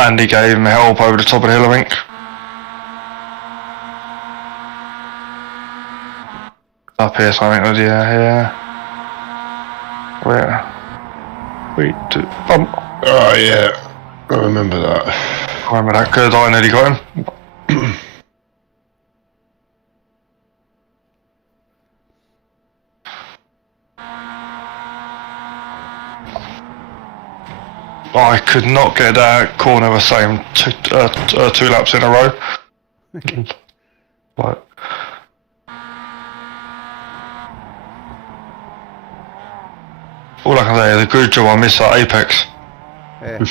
Andy gave him help over the top of the hill, I think. Up here, something was, yeah. Where? 3, 2, bump. Oh, yeah. I remember that. I remember that, because I nearly got him. I could not get that corner the same 2 laps in a row. What? All I can say is a good job I missed that apex. Yeah.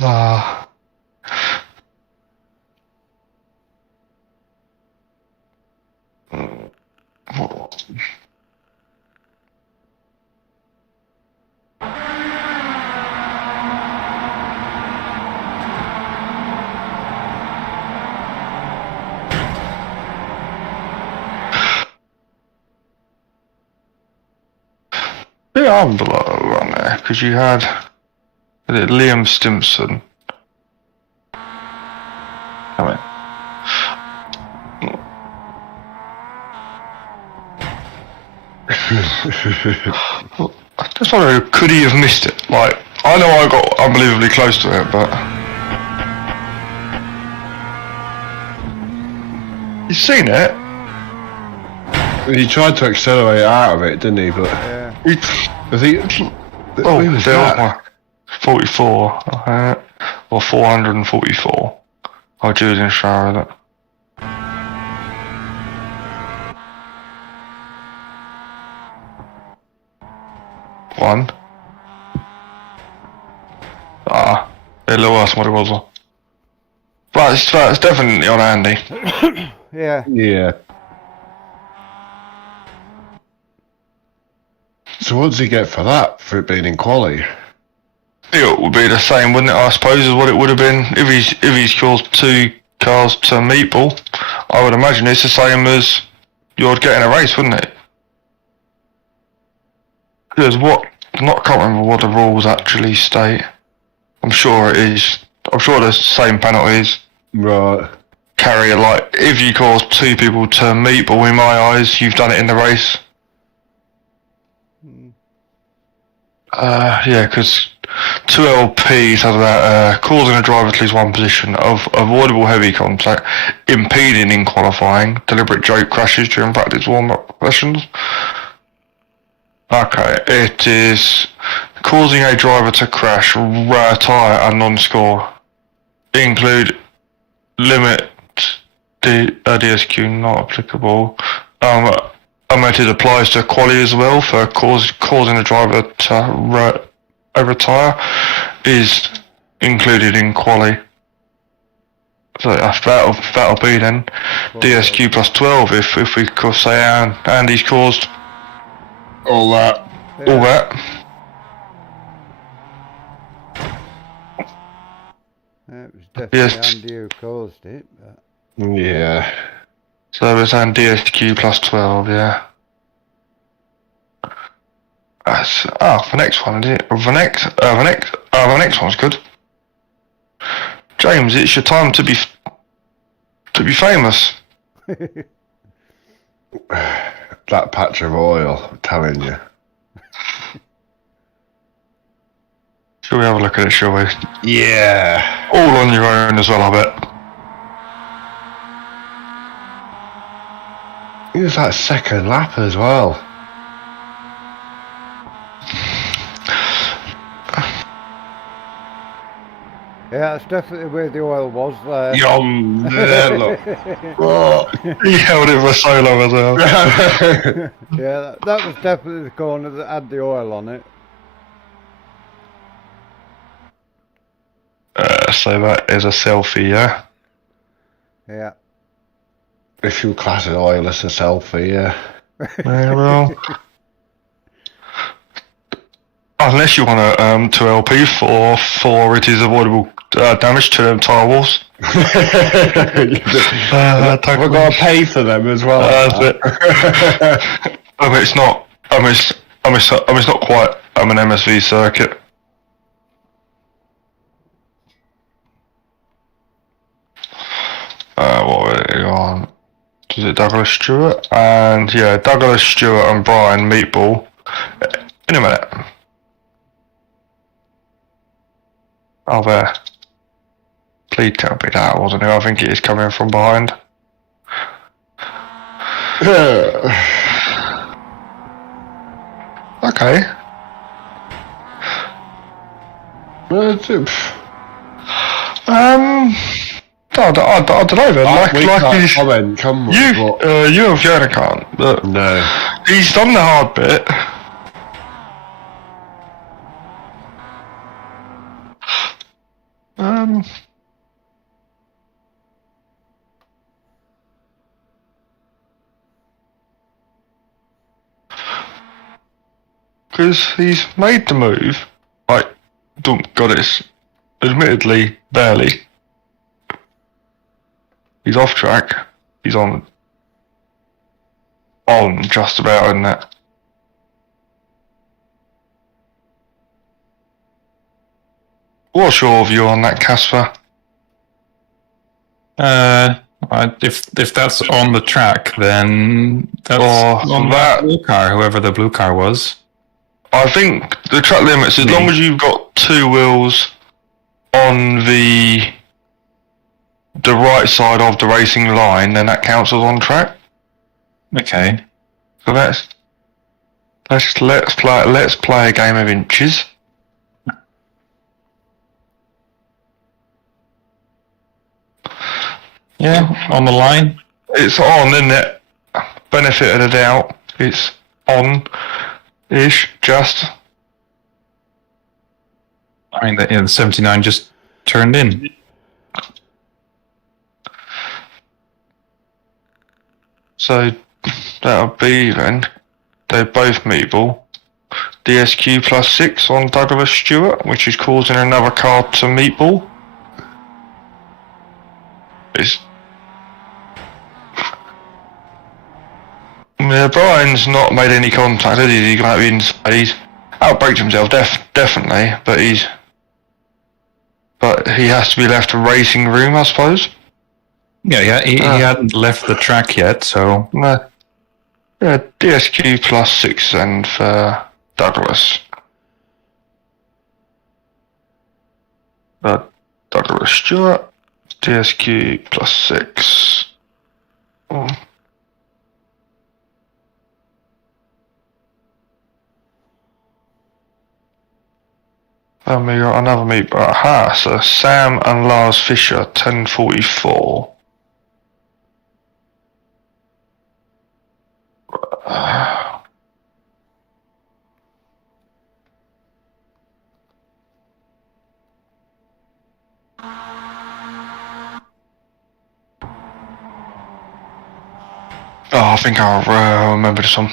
Ah. Yeah, I'm below on there because you had Liam Stimson. Come in. I just wonder, could he have missed it? Like, I know I got unbelievably close to it, but you've seen it. He tried to accelerate out of it, didn't he? But was he? Oh, who was there was that? my 44 or 444. Oh, Jude in shower with it. One. Ah, a little worse than what it was. But it's definitely on Andy. Yeah. Yeah. So what does he get for that? For it being in quali? It would be the same, wouldn't it? I suppose as what it would have been if he's caused 2 cars to meatball. I would imagine it's the same as you'd get in a race, wouldn't it? Because can't remember what the rules actually state. I'm sure it is. I'm sure the same penalties. Right. Carry it like if you cause 2 people to meatball, in my eyes, you've done it in the race. Yeah, because 2 LPs have that causing a driver to lose 1 position of avoidable heavy contact, impeding in qualifying, deliberate joke crashes during practice warm-up sessions. Okay, it is causing a driver to crash, retire, and non-score. Include limit DSQ not applicable. Omitted applies to quali as well for causing a driver to retire is included in quali. So that'll be then DSQ plus 12 if we could say Andy's caused All that. Yeah. all that. It was definitely Yes. Andy who caused it. But... Yeah. So we're saying DSQ plus 12, yeah. That's, the next one, is it? The next one's good. James, it's your time to be famous. That patch of oil, I'm telling you. Shall we have a look at it, shall we? Yeah. All on your own as well, I bet. It was that second lap as well. Yeah, that's definitely where the oil was there. Yum, there, look. Oh. He held it for so long as well. Yeah, that was definitely the corner that had the oil on it. So that is a selfie, yeah? Yeah. If you class it oil as a selfie, yeah. Yeah, well. Unless you want to LP for it is avoidable damage to the tyre walls. I've got to pay for them as well. It's not. It's not quite. I'm an MSV circuit. What were they on? Was it Douglas Stewart? And yeah, Douglas Stewart and Brian Meatball. In a minute. Oh, there. Please tell me that wasn't who I think it is coming from behind. Okay. I don't know then. Like he's, comment, come on, you and Fiona can't, but no. He's done the hard bit. Because he's made the move, like, got it, admittedly, barely. He's off track. He's on just about, isn't it? What's your view on that, Casper? If that's on the track, then that's on that blue car, whoever the blue car was. I think the track limits, as long as you've got two wheels on the right side of the racing line, then that counts as on track. Okay. So let's play a game of inches. Yeah, on the line. It's on, isn't it? Benefit of the doubt. It's on-ish, just. I mean, the 79 just turned in. So that'll be then. They're both meatball. DSQ +6 on Douglas Stewart, which is causing another car to meatball. Yeah, Brian's not made any contact, has he? He's going to be inside. He's outbraked himself, definitely, but he has to be left a racing room, I suppose. Yeah, he hadn't left the track yet, so. No. Yeah, DSQ +6 and for Douglas. Douglas Stewart, DSQ +6. Oh. And we got another meet, aha, so Sam and Lars Fisher, 10:44. I think I'll remember this one.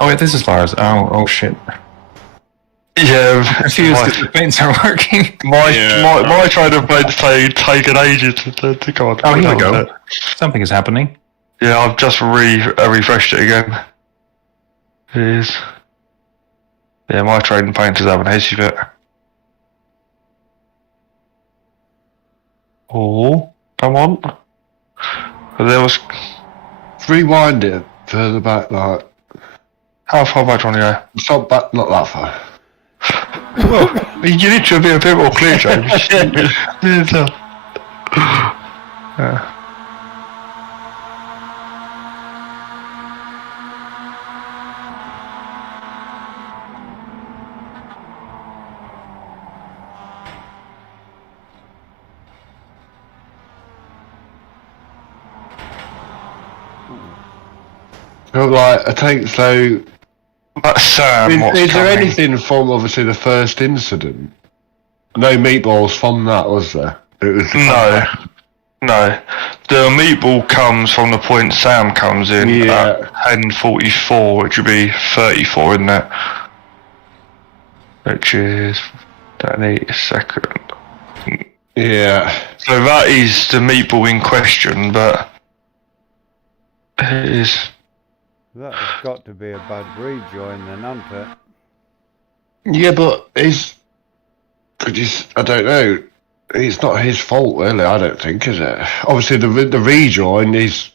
Oh wait, this is Lars. Oh shit. Yeah, Confused because the paints are working. My trying to play taken ages to go on. Oh, here we go. Something is happening. Yeah, I've just refreshed it again. It is. Yeah, my trading paint is having a hissy fit. Oh, come on. But there was. Rewind it further back, like. How far back do you want to go? Stop back, not that far. Well, you need to be a bit more clear, James. Yeah. So, like, I think so. But Sam, Is there anything from obviously the first incident? No meatballs from that, was there? It was no. The meatball comes from the point Sam comes in at 10:44, which would be 34, isn't it? Which is, don't need a second. Yeah. So that is the meatball in question, but it is. That has got to be a bad rejoin then, hasn't it? Yeah, but I don't know. It's not his fault, really. I don't think, is it? Obviously, the rejoin is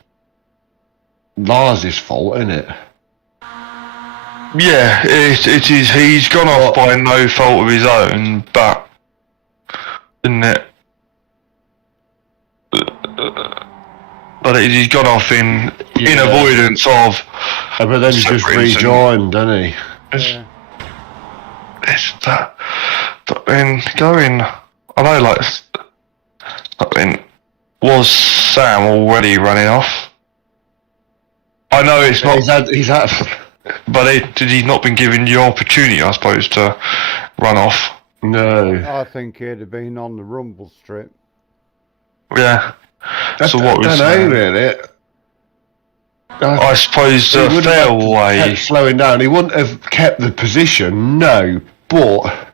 Lars' fault, isn't it? Yeah, it is. He's gone off by no fault of his own, but isn't it? But he's gone off in avoidance of. But then he just rejoined, didn't he? Yeah. It's that. But then going, I know, like, I mean, was Sam already running off? I know it's not. He's had. But did he not been given the opportunity, I suppose, to run off? No. I think he'd have been on the rumble strip. Yeah. So what was? I don't know, really. I suppose the fairway. Kept slowing down. He wouldn't have kept the position, no, but.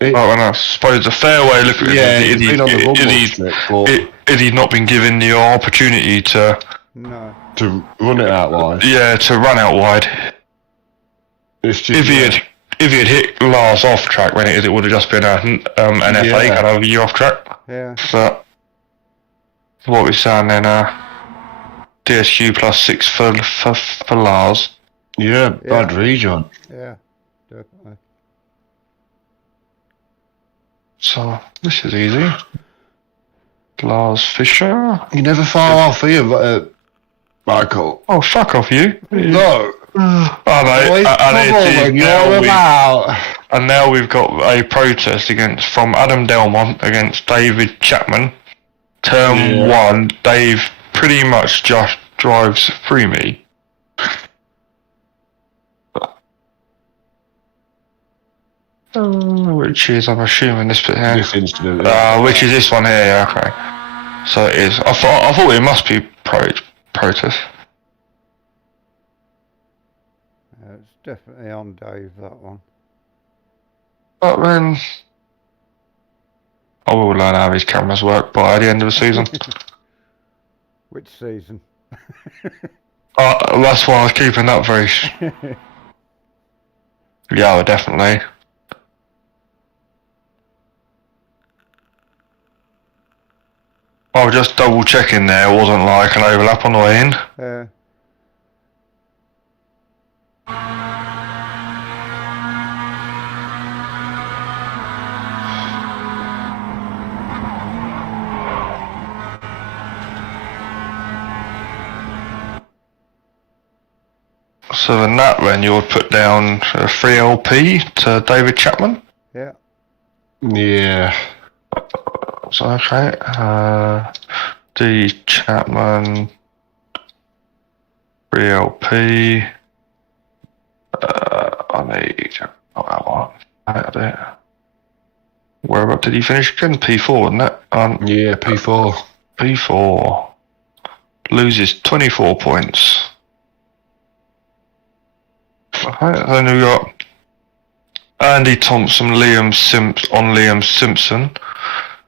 And I suppose the fairway. Look at he's been on the rumble strip, but had he not been given the opportunity to run it out wide? Yeah, to run out wide. It's just, if he had hit Lars off track, when it would have just been an FA kind of year off track. Yeah. But what we're saying then, DSQ plus 6 for Lars. Yeah, bad rejoin. Yeah, definitely. So this is easy. Lars Fisher. You never far off here, Michael. Oh, fuck off you. No. And now we've got a protest from Adam Delmont against David Chapman. Turn 1, Dave pretty much just drives through me. Which is, I'm assuming, this bit here. This incident. Which is this one here, yeah, okay. So it is. I thought it must be protest. It's definitely on Dave, that one. But then I will learn how his cameras work by the end of the season. Which season? That's why I was keeping that very. Yeah, definitely. I was just double checking there. It wasn't like an overlap on the way in. Yeah. So in that, then you would put down 3LP to David Chapman. Yeah. Yeah. So okay, D Chapman, 3LP. I need that one. Where did he finish again? P4, wasn't it? Yeah, P4. P4 loses 24 points. Okay, then we got Andy Thompson, Liam Simpson.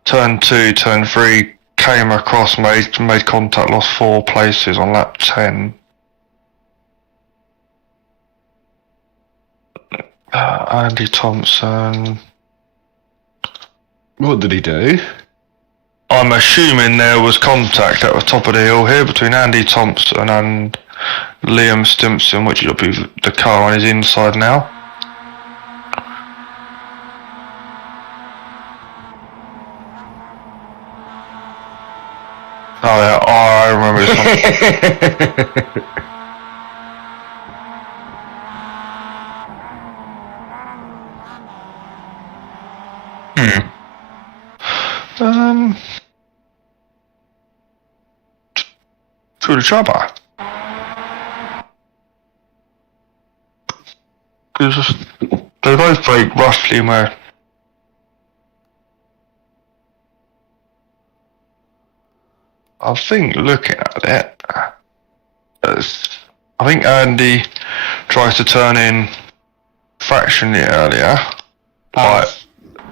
Turn 2, turn 3, came across, made contact, lost 4 places on lap 10. Andy Thompson. What did he do? I'm assuming there was contact at the top of the hill here between Andy Thompson and Liam Stimpson, which will be the car on his inside now. Oh yeah, I remember this one. To the chopper. They both break roughly where. I think looking at it, I think Andy tries to turn in fractionally earlier.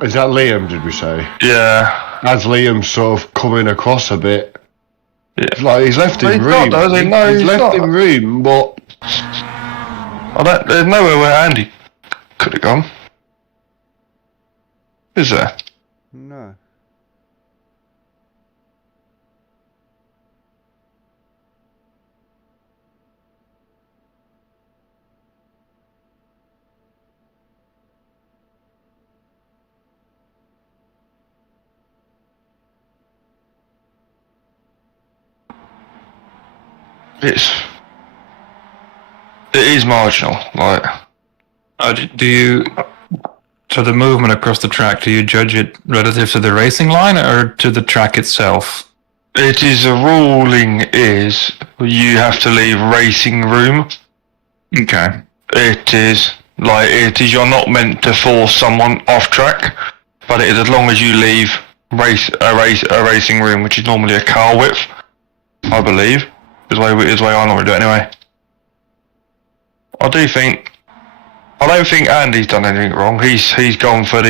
Is that Liam, did we say? Yeah. As Liam's sort of coming across a bit. Yeah. It's like he's left him He's room. not, does he? No, he's left not. him room, but There's nowhere where Andy could have gone. Is there? No. It is marginal, like. Do you? So the movement across the track, do you judge it relative to the racing line or to the track itself? It is a ruling is you have to leave racing room. Okay. It is you're not meant to force someone off track, but it is as long as you leave a racing room, which is normally a car width, I believe. Is the way I normally do it anyway. I don't think Andy's done anything wrong. He's gone for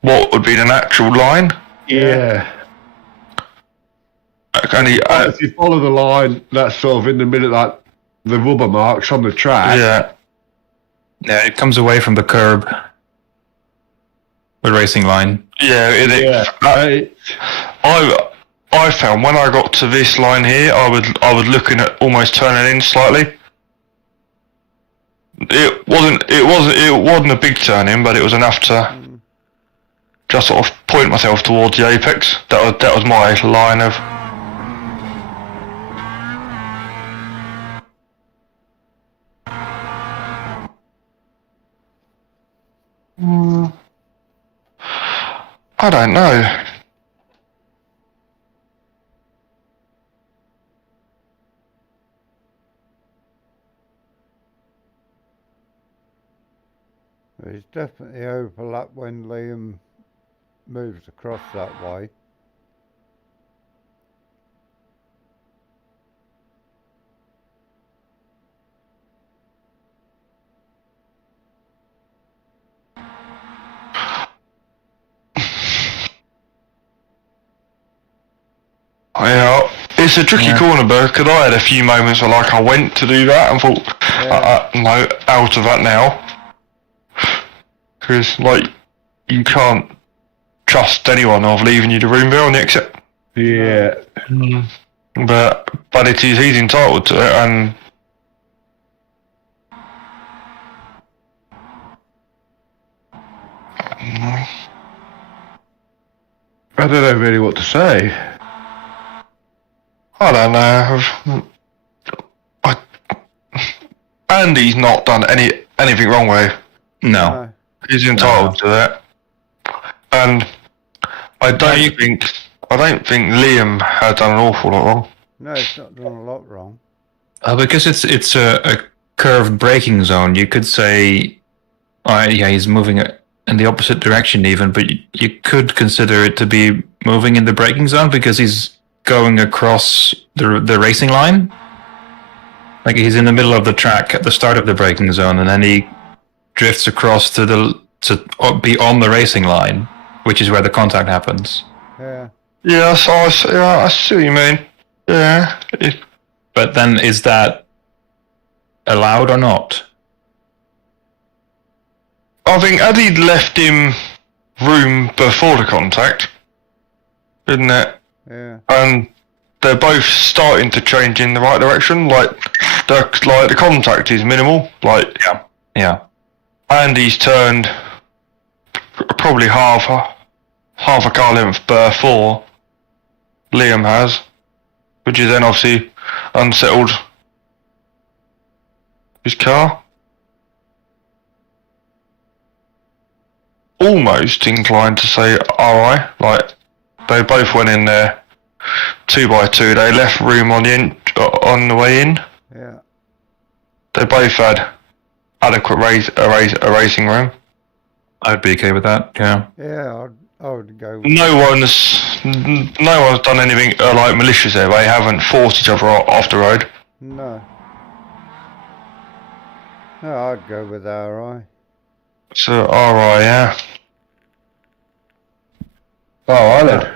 what would be the natural line. yeah. And If you follow the line, that's sort of in the middle, like the rubber marks on the track. yeah. Yeah, it comes away from the curb. The racing line. Yeah. I found when I got to this line here, I was looking at almost turning in slightly. It wasn't a big turn in, but it was enough to just sort of point myself towards the apex. That was my line of. I don't know. There's definitely overlap when Liam moves across that way. Yeah, it's a tricky corner, because I had a few moments where I went to do that and thought, no, out of that now. Because you can't trust anyone of leaving you the room there on the exit. Yeah. But he's entitled to it, and I don't know really what to say. I don't know. Andy's not done anything wrong with it. No. He's entitled to that. And I don't think Liam had done an awful lot wrong. No, it's not done a lot wrong. Because it's a curved braking zone, you could say, he's moving in the opposite direction even, but you could consider it to be moving in the braking zone because he's going across the racing line. Like he's in the middle of the track at the start of the braking zone, and then he drifts across to be on the racing line, which is where the contact happens. Yeah. Yeah, I see what you mean. Yeah. But then is that allowed or not? I think Eddie left him room before the contact, isn't it? Yeah. And they're both starting to change in the right direction. Like the contact is minimal. Yeah. Andy's turned probably half a car length before Liam has, which is then obviously unsettled his car. Almost inclined to say RI, like they both went in there 2x2. They left room on the way in. Yeah. They both had adequate racing room. I'd be okay with that. Yeah. Yeah, I would go with No one's done anything like malicious there. They haven't forced each other off the road. No. No, I'd go with RI. So RI, yeah. Oh, I know.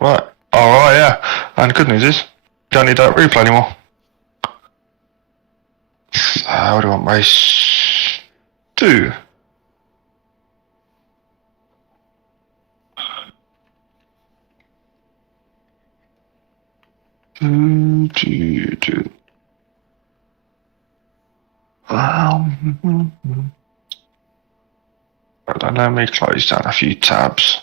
Right. Alright, yeah. And good news is, you don't need that replay anymore. What do I want? Race 2. Let me close down a few tabs.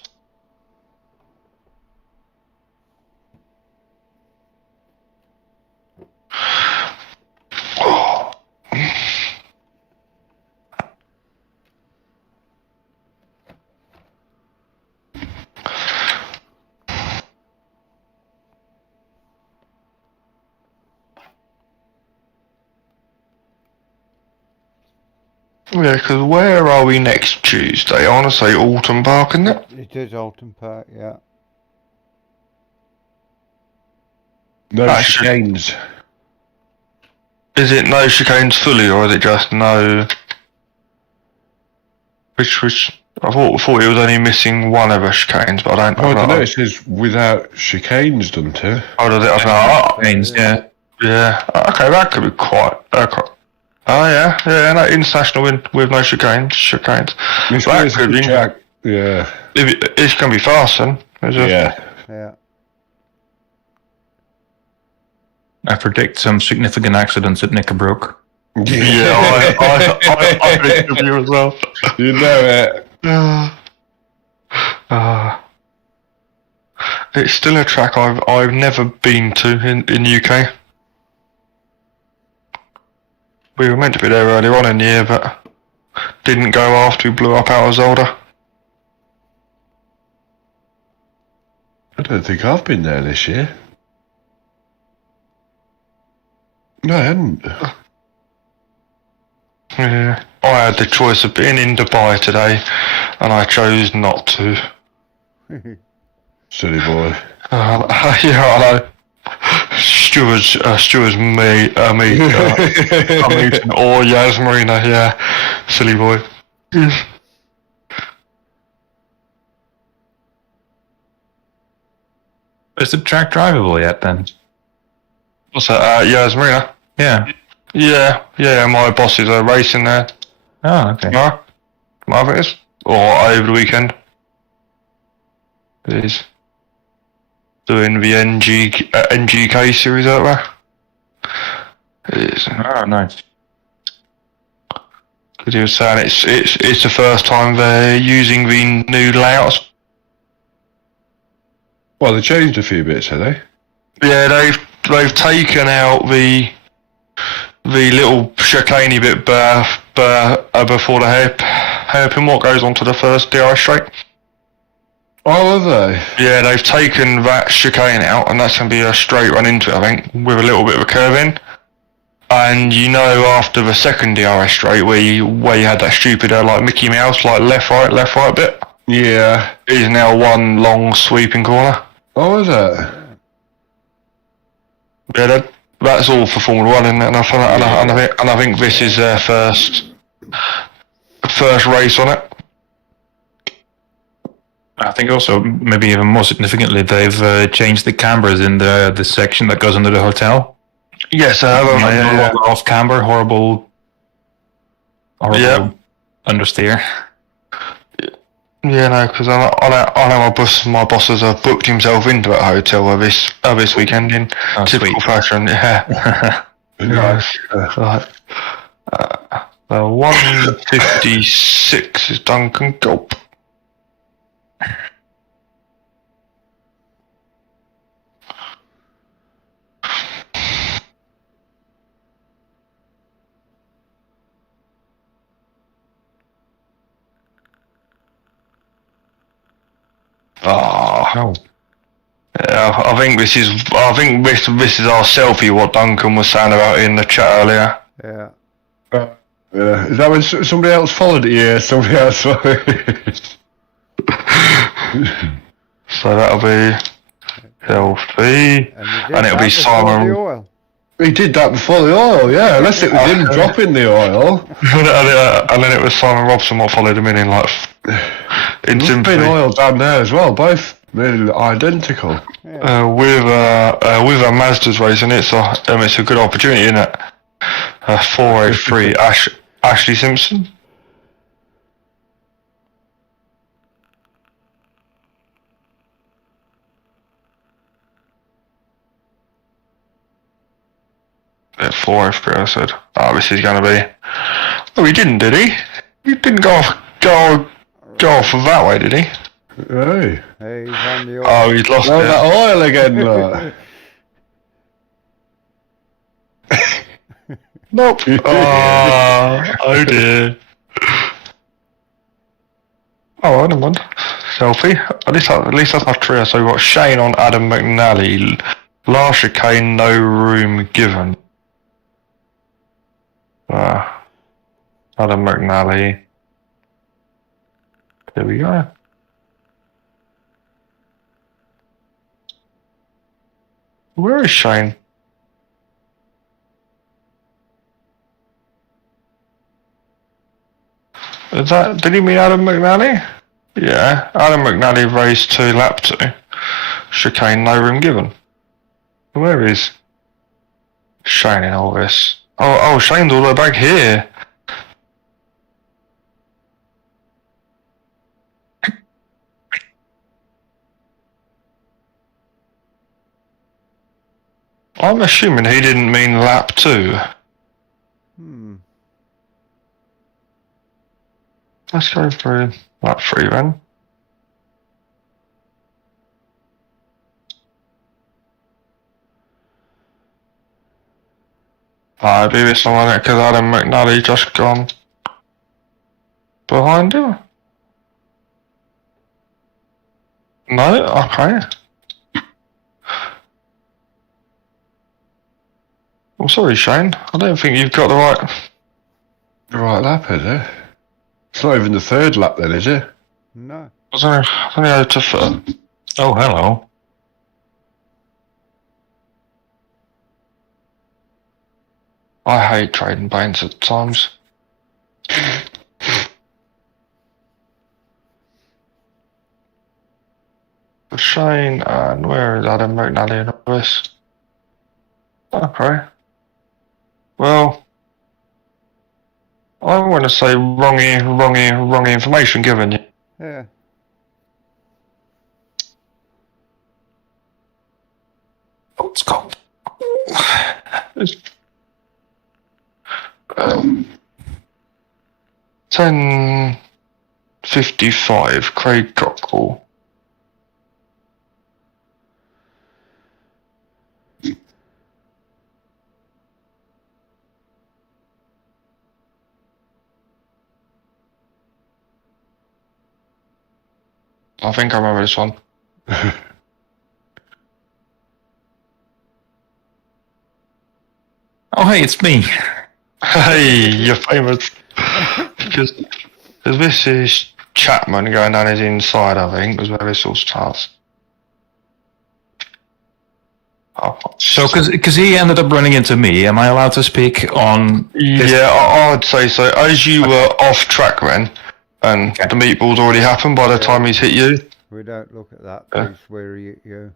Yeah, because where are we next Tuesday? I want to say Alton Park, isn't it? It is Alton Park, yeah. No That should- chicanes. Is it no chicanes fully, or is it just no? Which I thought it was only missing one of the chicanes, but I don't. Oh, I don't know. It says without chicanes, doesn't it? Oh, does it? I don't know. Means, yeah. Yeah. Okay, that could be quite. Oh yeah, yeah. No, international with no chicanes. It's That could be. Jack. Yeah. It's gonna be fast then. Yeah. Yeah. I predict some significant accidents at Knickerbrook. Yeah, I think of you as well. You know it. It's still a track I've never been to in UK. We were meant to be there earlier on in the year, but didn't go after we blew up out of Zolder. I don't think I've been there this year. No, I hadn't. Yeah, I had the choice of being in Dubai today, and I chose not to. Silly boy. Yeah, I know. Stewards, me, I'm meeting or Yas Marina, yeah. Silly boy. Is the track drivable yet then? What's that? Yas Marina? Yeah. Yeah, my bosses are racing there Oh, okay. tomorrow. Tomorrow it is. Or over the weekend. It is. Doing the NGK series out there. It is. Oh, nice. Because he was saying it's the first time they're using the new layouts. Well, they changed a few bits, have they? Yeah, they've taken out the little chicaney bit before the hairpin what goes onto the first DRS straight. Oh, have they? Yeah, they've taken that chicane out, and that's going to be a straight run into it, I think, with a little bit of a curve in. And you know, after the second DRS straight, where you had that stupid like Mickey Mouse, like left right bit, Yeah. it is now one long sweeping corner. Oh, is it? Yeah, that's all for Formula One, isn't it? And I think this is their first race on it. I think also, maybe even more significantly, they've changed the cambers in the section that goes under the hotel. Yes, I have. No longer off camber, horrible understeer. Yeah, no, because I know my boss has booked himself into that hotel this weekend in typical sweet. fashion. Yeah. Nice. Right. 156 is Duncan Gulp. Oh. Yeah, I think this is our selfie. What Duncan was saying about in the chat earlier. Yeah. Yeah. Is that when somebody else followed it? Yeah, somebody else followed it. So that'll be selfie, and it'll be Simon. The oil. He did that before the oil, yeah. Unless it was him dropping the oil. And then it was Simon Robson what followed him in like in There's been sympathy. oil down there as well. Both Nearly identical. Yeah. With a Mazda's racing, it's a good opportunity, isn't it? 483 Ashley Simpson. Yeah, 403. I said, "Oh, this is going to be." Oh, he didn't, did he? He didn't go off that way, did he? Hey. He's on the Oh, he's lost Oh, it. that oil again, look. Nope. Oh dear. Oh, never mind. Selfie. At least that's not true. So we've got Shane on Adam McNally. Last chicane, no room given. Adam McNally. There we go. Where is Shane? Did he mean Adam McNally? Yeah, Adam McNally race 2, lap 2. Chicane, no room given. Where is Shane in all this? Oh, Shane's all the way back here. I'm assuming he didn't mean lap 2. Let's go through lap 3 then. I do this one because Adam McNally just gone behind him. No? Okay. I'm sorry, Shane. I don't think you've got The right lap, is it? It's not even the third lap then, is it? No. I don't know how to fit. Oh, hello. I hate trading paints at times. Shane, and where is Adam McNally in all this? Okay. Well, I want to say wrong information given you. Yeah. Oh, it's cold. It's, 10:55, Craig Cockle. I think I remember this one. Oh, hey, it's me. Hey, you're famous. Because this is Chapman going down his inside, I think, was where this all starts. Oh, So, because he ended up running into me, am I allowed to speak on this? yeah, I'd say so. As you were off track then, and Okay. the meatballs already happened by the time he's hit you. We don't look at that Yeah. piece where he hit you.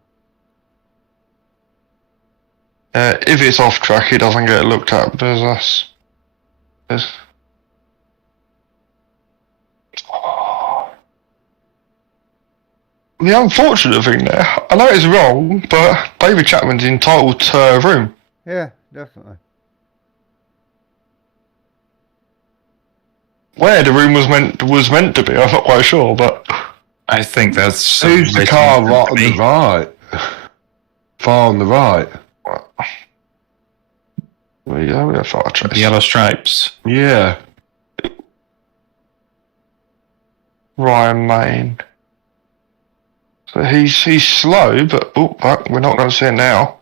If it's off track, it doesn't get looked at because that's. The unfortunate thing there, I know it's wrong, but David Chapman's entitled to a room. Yeah, definitely. Where the room was meant to be, I'm not quite sure, but I think that's... Who's the car right on the right? Far on the right. there you go, we have fire trace. The yellow stripes. Yeah. Ryan Main. So he's slow, but we're not going to see it now.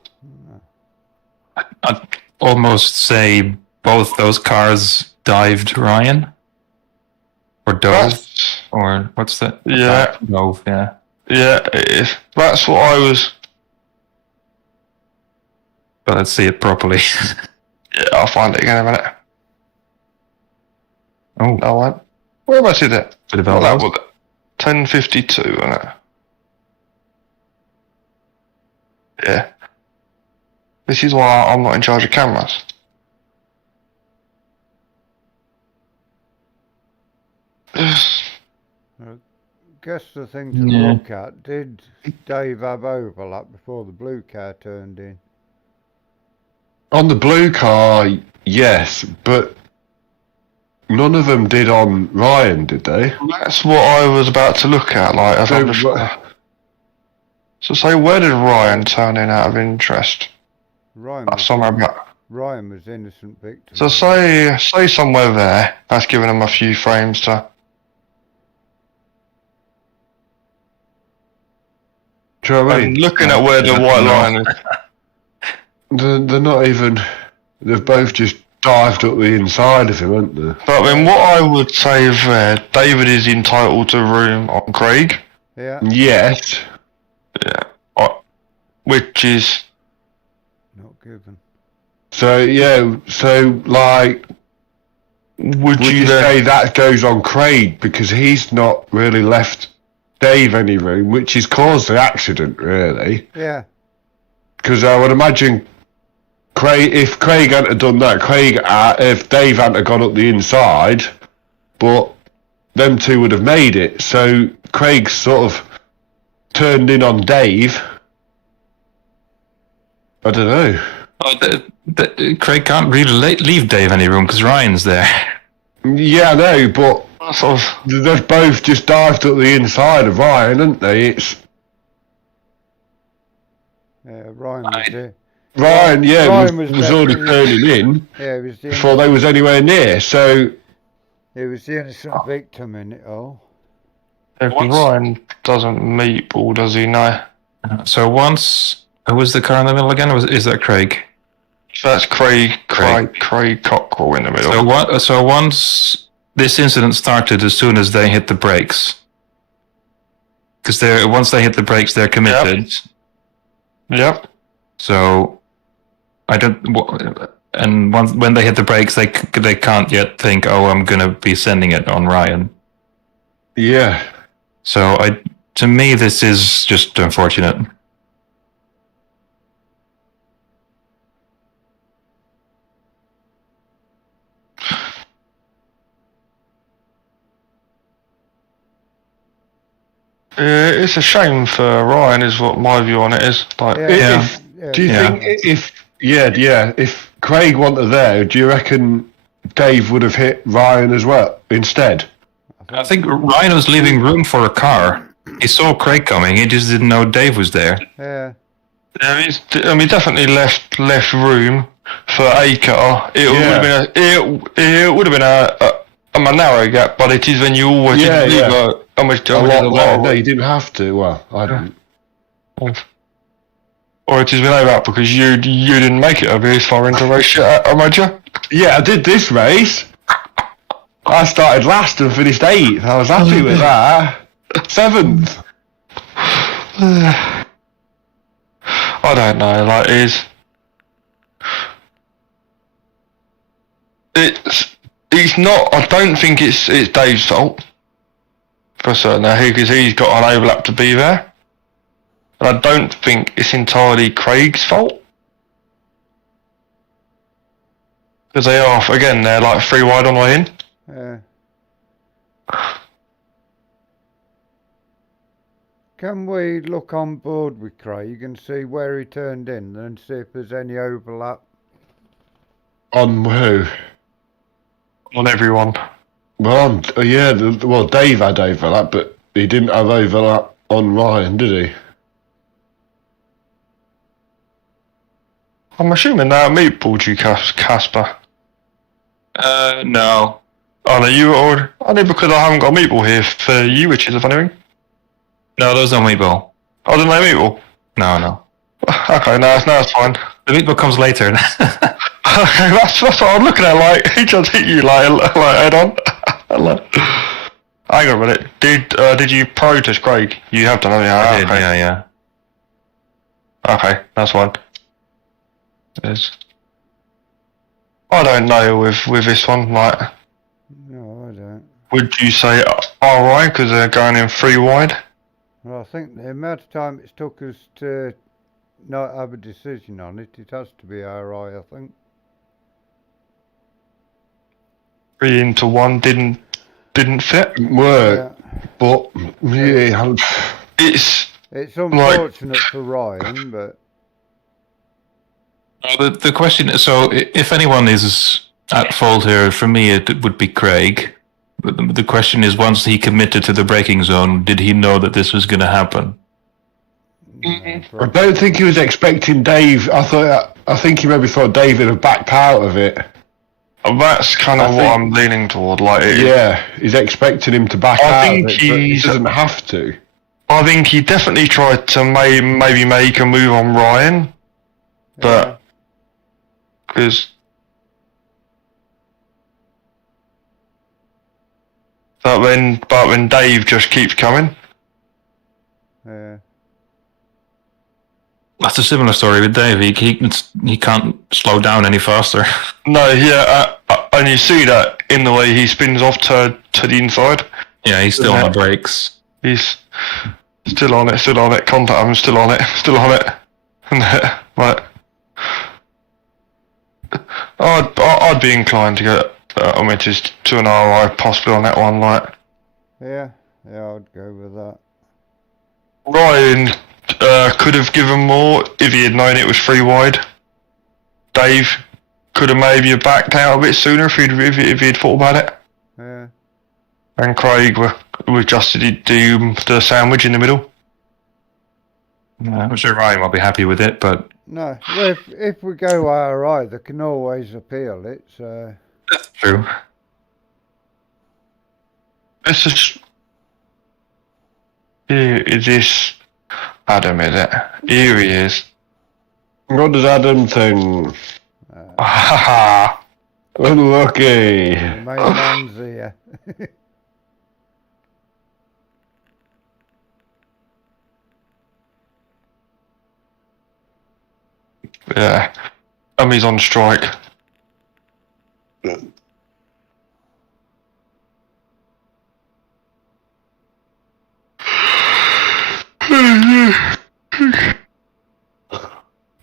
I'd almost say both those cars dived Ryan. Or dove. That's, Or what's that? Yeah. Dove, yeah. yeah, that's what I was. But let's see it properly. Yeah, I'll find it again in a minute. Oh, No one. Where have I seen it? bit of Well, that elbows. was 10:52, wasn't it? Yeah. This is why I'm not in charge of cameras. Guess the thing to Yeah. look at, did Dave have overlap before the blue car turned in? On the blue car, yes, but none of them did on Ryan, did they? That's what I was about to look at. Like, as I'm just so say, where did Ryan turn in out of interest? Ryan was, Somewhere about. Ryan was innocent victim. So say somewhere there. That's giving him a few frames to. Do you know what I And mean? looking at where the white line is. They're not even. They've both just dived up the inside of him, haven't they? But then what I would say there, David is entitled to room on Craig. Yeah, Yes. Yeah. Which is. not given. So yeah. So like, Would would you you then. say that goes on Craig because he's not really left Dave any room, which has caused the accident, really? Yeah, Because I would imagine Craig, if Craig hadn't have done that, if Dave hadn't have gone up the inside, but them two would have made it. So Craig sort of turned in on Dave. I don't know. Oh, Craig can't really leave Dave any room because Ryan's there. Yeah, I know, but Sort of. they've both just dived up the inside of Ryan, haven't they? It's yeah, Ryan was there. Ryan, yeah, Ryan was was already definitely- turning in Yeah, he was the before they was anywhere near. So he was the innocent victim in it all. If Ryan doesn't meet Ball, does he? No. So once, who was the car in the middle again? Is that Craig? So that's Craig Cockrell in the middle. So once this incident started, as soon as they hit the brakes, because once they hit the brakes, they're committed. Yep. So I don't. And when they hit the brakes, they can't yet think, oh, I'm gonna be sending it on Ryan. yeah, So to me, this is just unfortunate. Yeah, it's a shame for Ryan, is what my view on it is. Like, Yeah. If, Yeah, do you Yeah. think if Craig wasn't there, do you reckon Dave would have hit Ryan as well instead? I think Ryan was leaving room for a car. He saw Craig coming. He just didn't know Dave was there. yeah, definitely left room for a car. It would have been a narrow gap, but it is when you always Yeah, leave yeah. a lot. No, you didn't have to. Well, I didn't. Or it is when over because you didn't make it over as far into race, Roger. Yeah, I did this race. I started last and finished 8th. I was happy with that. 7th. I don't know. Like, it's not. I don't think it's Dave's fault for certain because he's got an overlap to be there. But I don't think it's entirely Craig's fault. Because they are, again, they're like 3 wide on the way in. yeah. Can we look on board with Craig and see where he turned in and see if there's any overlap? On who? On everyone. Well, Dave had overlap, but he didn't have overlap on Ryan, did he? I'm assuming they're meatball you, Casper. No. Oh no, you or only because I haven't got a meatball here for you, which is a funny thing. No, there's no meatball. Oh, didn't they meatball? No. Okay, no, it's fine. The meatball comes later. that's what I'm looking at. Like he just hit you like head on. Like, hang on a minute. Did you protest Craig? You have done, haven't you? I did, Okay. yeah. Okay, that's fine. I don't know with this one. Like, No, I don't. would you say alright because they're going in 3 wide? Well, I think the amount of time it's took us to not have a decision on it. It has to be RI, I think. 3 into 1 didn't fit. Work, Yeah. but yeah, It's It's unfortunate for Ryan, but The question is, so if anyone is at fault here, for me it would be Craig. But the question is, once he committed to the braking zone, did he know that this was going to happen? no, I probably don't think he was expecting Dave. I think he maybe thought David had backed out of it. that's kind of I what think- I'm leaning toward. Like, Yeah, he's expecting him to back I out think of it, but he he's- doesn't have to. I think he definitely tried to maybe make a move on Ryan, but because but when Dave just keeps coming. yeah. That's a similar story with Dave. He can't slow down any faster. No, yeah, and you see that in the way he spins off to the inside. Yeah, he's still on the brakes. He's still on it. Contact him, still on it. Like, I'd be inclined to get omitted to an RI possibly on that one. Like, Yeah, I'd go with that. Ryan could have given more if he had known it was 3 wide. Dave could have maybe backed out a bit sooner if he'd thought about it. Yeah. And Craig was just to do the sandwich in the middle. I'm sure Ryan will be happy with it, but No, well, if we go RI, they can always appeal it, so... that's true. It's just... Here is this Adam, is it? Here he is. What does Adam think? Ha Unlucky. The main man's here. Yeah. He's on strike.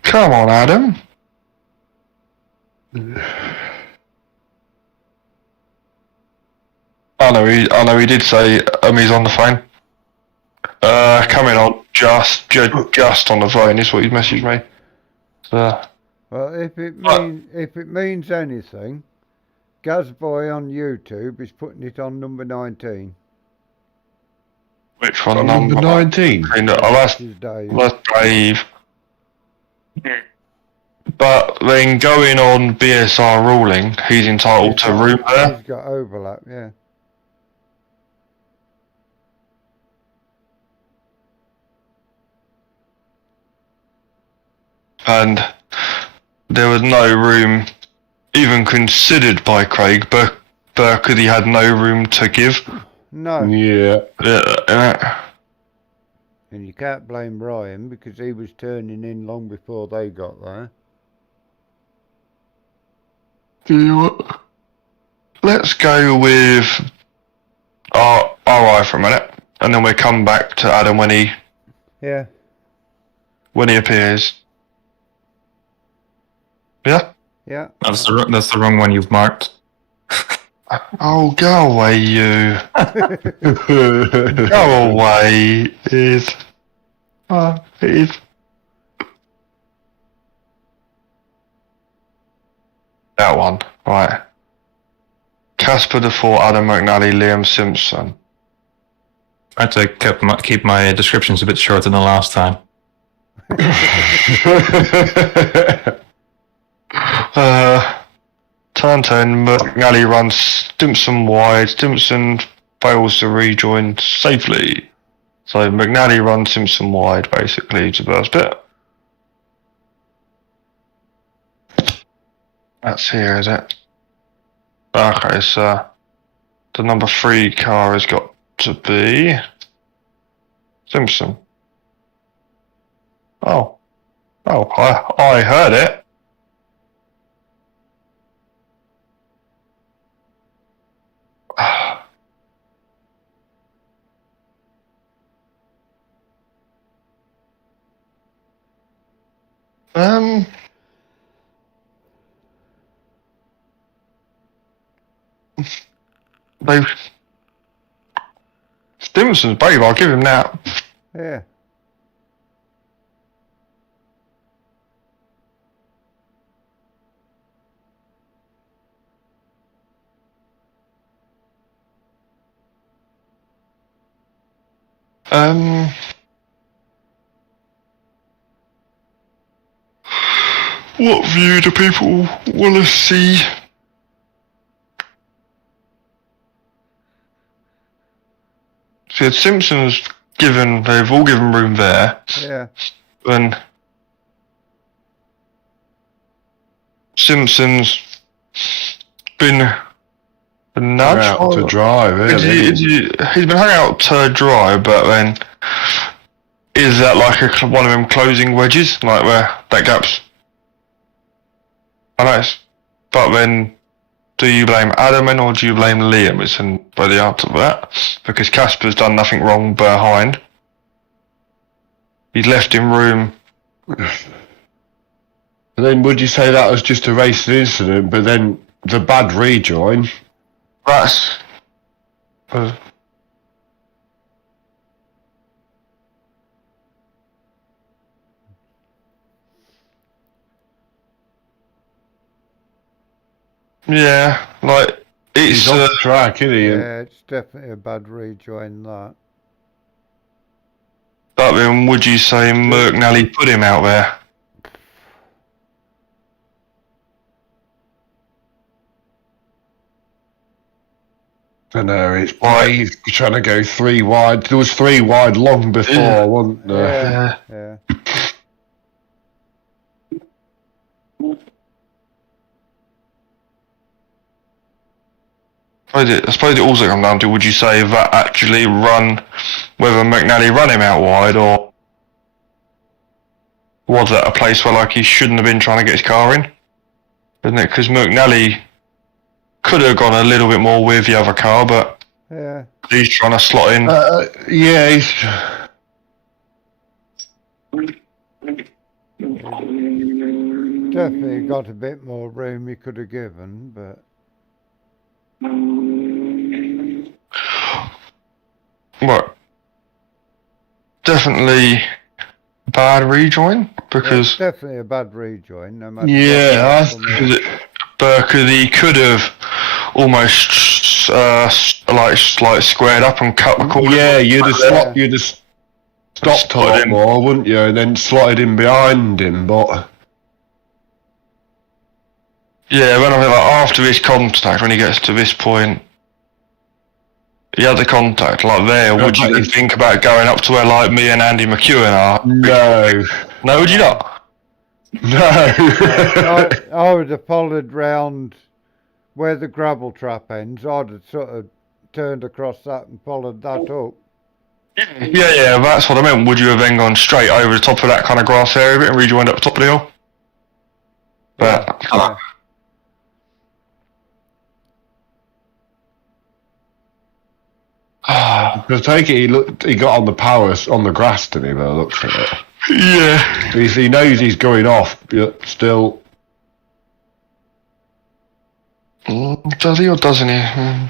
Come on, Adam. I know he did say he's on the phone. Coming on just on the phone is what he messaged me. So, Well, if it means anything, Gazboy on YouTube is putting it on number 19. which one? Number 19. This is Dave. That's Dave. But then going on BSR ruling, he's entitled to room there. He's got overlap, yeah. And there was no room even considered by Craig because he had no room to give. No, Yeah. and you can't blame Ryan because he was turning in long before they got there. Let's go with RI for a minute, and then we'll come back to Adam when he Yeah, appears. Yeah? yeah. That's the wrong one you've marked. Oh, go away, you. Go away. It is. That one, right. Casper the Four, Adam McNally, Liam Simpson. I had to keep my descriptions a bit shorter than last time. Turn 10, McNally runs Stimson wide. Stimson fails to rejoin safely. So McNally runs Simpson wide, basically, to burst it. That's here, is it? Okay, so the number 3 car has got to be Simpson. Oh, I heard it. Um, they Stevenson's brave. I'll give him that. Yeah. Um, what view do people want to see? See, Simpsons given, they've all given room there, Yeah. and Simpsons been a nudge. Out to dry, really. He's been hung out to dry, but then is that like one of them closing wedges, like where that gap's? I know, but then do you blame Adam or do you blame Liam? It's by the answer to that, because Casper's done nothing wrong behind. He's left him room. And then would you say that was just a racing incident, but then the bad rejoin? That's. Yeah, like He's it's off the track, isn't he? Yeah, it's definitely a bad rejoin, that. but then would you say McNally put him out there? I know, it's he's trying to go 3 wide. There was 3 wide long before, Yeah. wasn't there? Yeah. I suppose it also comes down to, would you say that actually whether McNally run him out wide, or was that a place where like he shouldn't have been trying to get his car in? Isn't it? Because McNally could have gone a little bit more with the other car, but Yeah. he's trying to slot in. Yeah, he's... Definitely got a bit more room he could have given, but Well, definitely bad rejoin, because it's definitely a bad rejoin, no matter Yeah, what happens. because he could have almost like squared up and cut the corner. Yeah, you'd have Yeah. you'd have stopped a Slotted lot in. more, wouldn't you? And then slotted in behind him, but... Yeah, when I mean, like after this contact, when he gets to this point, he had the contact like there. Would you then think about going up to where like me and Andy McEwen are? No. No, would you not? No. I would have followed round where the gravel trap ends. I'd have sort of turned across that and followed that up. Yeah, that's what I meant. Would you have then gone straight over the top of that kind of grass area bit and rejoined up the top of the hill? But Yeah. I take it he got on the power on the grass, didn't he? By the looks of it. yeah. He knows he's going off, but still. Does he or doesn't he?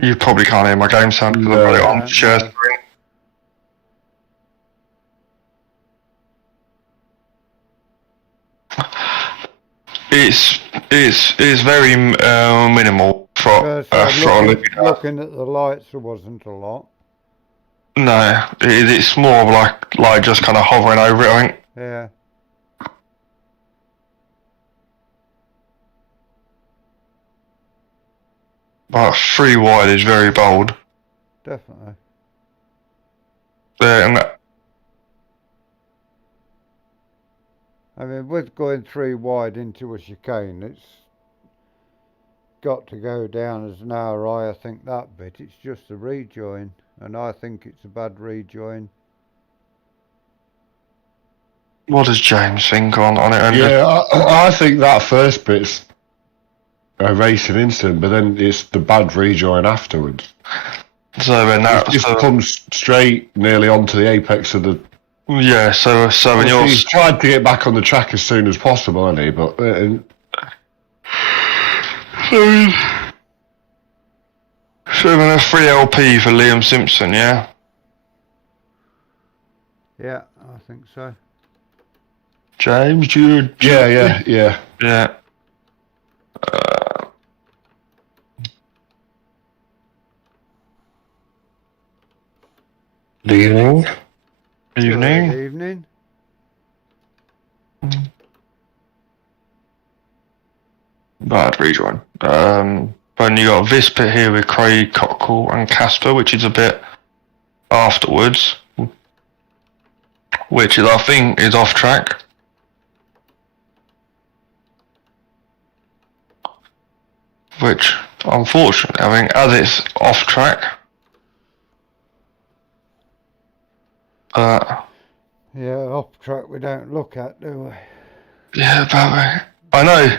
You probably can't hear my game sound because I've got it on share no. screen. It's very minimal for looking at the lights, there wasn't a lot. No, it's more of like just kind of hovering over it, I think. Yeah. But 3 wide is very bold. Definitely. And I mean, with going 3 wide into a chicane, it's got to go down as an RI, I think, that bit. It's just a rejoin, and I think it's a bad rejoin. what does James think on it? And Yeah, I think that first bit's a racing incident, but then it's the bad rejoin afterwards. so then that It just comes straight nearly onto the apex of the Yeah, so when you're He's tried to get back on the track as soon as possible, hasn't he? But so in a 3LP for Liam Simpson, yeah. Yeah, I think so. James, you. yeah. Yeah. Evening. Evening. Good evening. Bad rejoin. Then you got this bit here with Craig, Cockle, and Casper, which is a bit afterwards, which is, I think, is off track. Which, unfortunately, I think, as it's off track, Yeah, off track we don't look at, do we? yeah, but I know.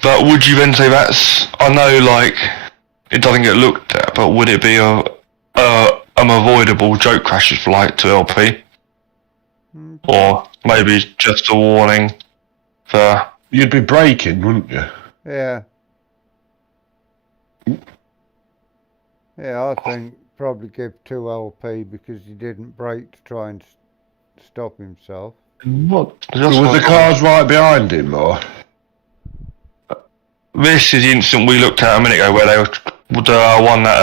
But would you then say that's? I know, like, it doesn't get looked at, but would it be a avoidable joke crashes flight to LP, or maybe just a warning for? You'd be braking, wouldn't you? Yeah. Yeah, I think probably give 2 LP because he didn't brake to try and stop himself. What? Was the cars right behind him, or? This is the incident we looked at a minute ago, where they were the one that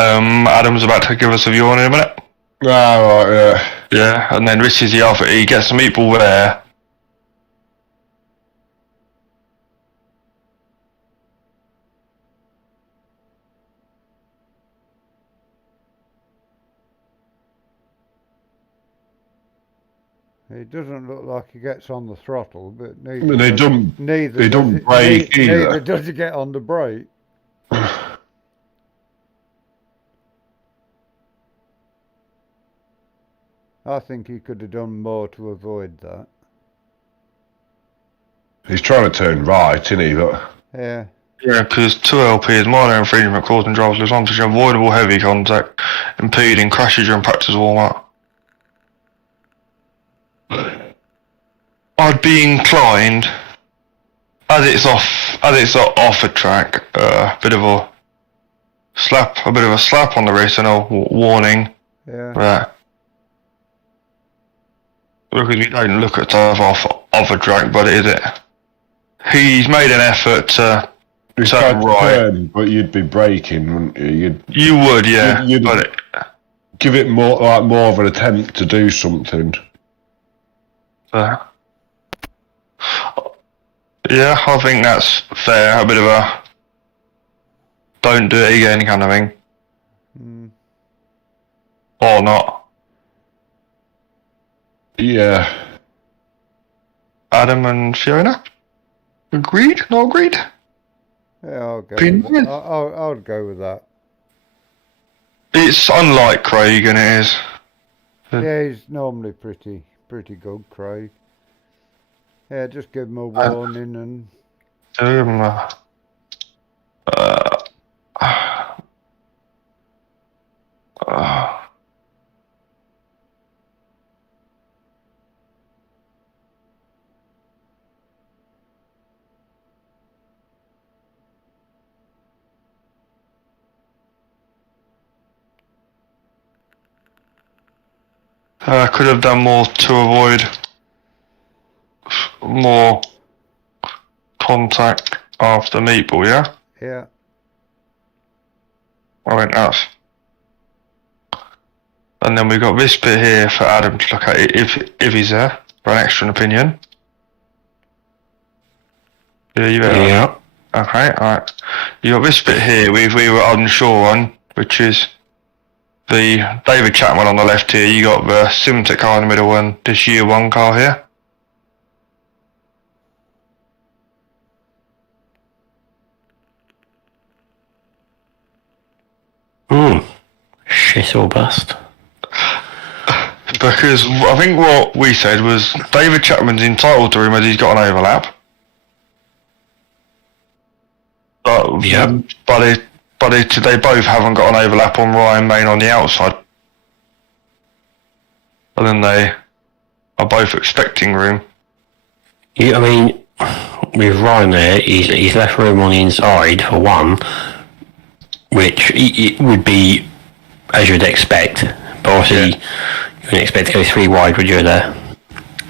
Adam's about to give us a view on in a minute. Ah, right, yeah. Yeah, and then this is the other. He gets the meatball there. It doesn't look like he gets on the throttle, but I mean, they don't brake either. Neither does he get on the brake. I think he could have done more to avoid that. He's trying to turn right, isn't he? But Yeah. Yeah, because 2LP is minor infringement causing drivers lose on to avoidable heavy contact, impeding crashes during practice warm-up. I'd be inclined, as it's off a track, a bit of a slap on the wrist and a warning. Yeah. That because we don't look at stuff off a track, but is it? He's made an effort to he's turn trying to right. turn, but you'd be braking, wouldn't you? You would, yeah. You'd but give it more of an attempt to do something. Yeah, I think that's fair. A bit of a don't do it again kind of thing. Or not. Yeah. Adam and Fiona? Agreed? Not agreed? Yeah, I'll go. Been With I'll go with that. It's unlike Craig, and it is. Yeah, he's normally pretty good, Craig. Yeah, just give him a warning and. Could have done more to avoid more contact after meatball, yeah? Yeah. I think that's. And then we've got this bit here for Adam to look at if he's there for an extra opinion. Yeah, you better. Yeah. Okay, alright. You got this bit here we were unsure on, which is the David Chapman on the left here. You got the Simtek car in the middle and this year one car here. Shit or bust. Because I think what we said was David Chapman's entitled to him as he's got an overlap. But Yep. they both haven't got an overlap on Ryan Main on the outside. And then are both expecting room. I mean, with Ryan there, he's left room on the inside for one, which it would be as you'd expect. But obviously, you wouldn't expect to go 3 wide, would you? There.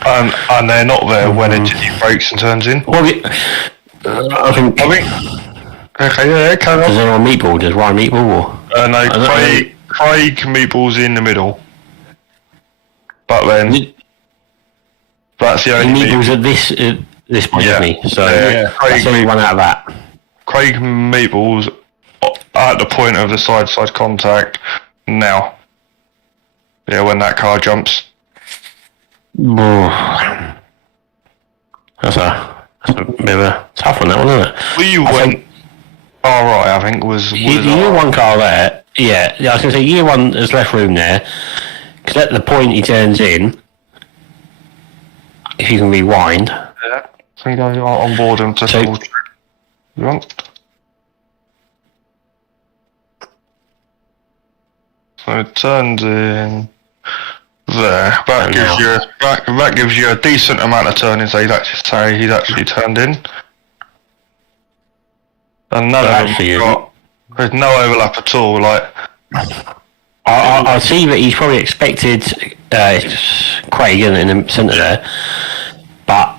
And they're not there when it breaks and turns in. Well, I think. Okay, yeah, carry Does on. anyone meatball? Does Ryan meatball? Or? No, Craig meatballs in the middle. But then that's the only Meatballs at this point, Yeah. isn't he? So Yeah. that's only one out of that. Craig meatballs at the point of the side contact now. Yeah, when that car jumps. That's a bit of a tough one, that one, isn't it? We I went. think- Alright, I think was Year one car there, yeah, I was going to say year one has left room there, because at the point he turns in, if you can rewind, Yeah. I think I on board him to So- double check. You want? So it turns in there. That gives you that gives you a decent amount of turning. So he's actually turned in. And none of Actually, them got. There's no overlap at all. Like I see that he's probably expected Craig in the centre there, but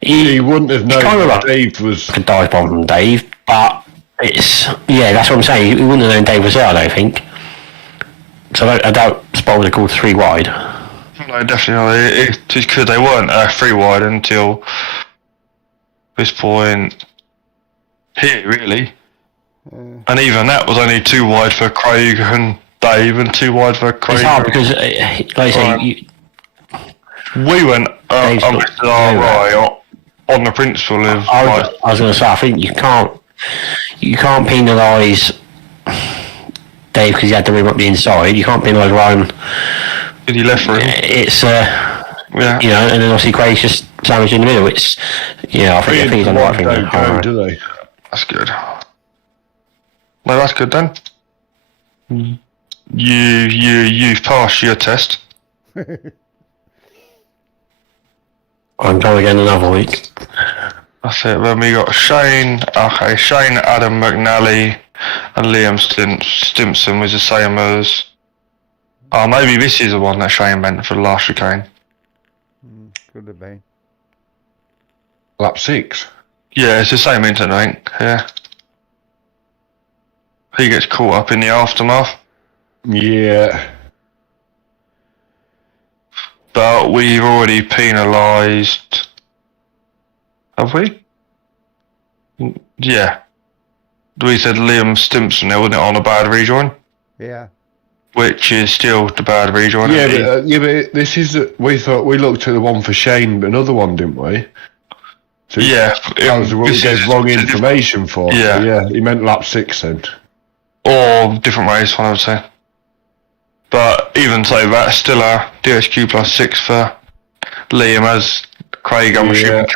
He wouldn't have known kind of that like Dave was. a dive bomb from Dave, but it's that's what I'm saying. He wouldn't have known Dave was there, I don't think. So I doubt Spot would have called 3 wide. no, definitely not. It's because they weren't 3 wide until this point here, really. And even that was only 2 wide for Craig and Dave, and 2 wide for Craig. It's hard because, like I say, We went Dave's up got- to RI on the principle of I like, was going to say, I think you can't penalise Dave because he had to rim up the inside. You can't penalise Ryan. did he left room? It's Yeah. you know, and then obviously Craig's just sandwiched in the middle. It's I think he's on the right thing. Don't go, Alright. do they? That's good. No, that's good then. You've passed your test. I'm going again another week. That's it. Then we got Shane, Adam McNally, and Liam Stimpson was the same as. Oh, maybe this is the one that Shane meant for the last chicane. Could have been. Lap 6. Yeah, it's the same incident, I think. Yeah. He gets caught up in the aftermath. Yeah. But we've already penalised. Have we? Yeah. We said Liam Stimpson there, wasn't it, on a bad rejoin? Yeah. Which is still the bad rejoin. Yeah, but this is. We thought we looked at the one for Shane, but another one, didn't we? So Yeah. that was what we this gave is- wrong information for. Yeah. Yeah, he meant lap 6 then. Or different race, one I would say. But even so, that's still a DSQ plus 6 for Liam, as Craig, I'm assuming,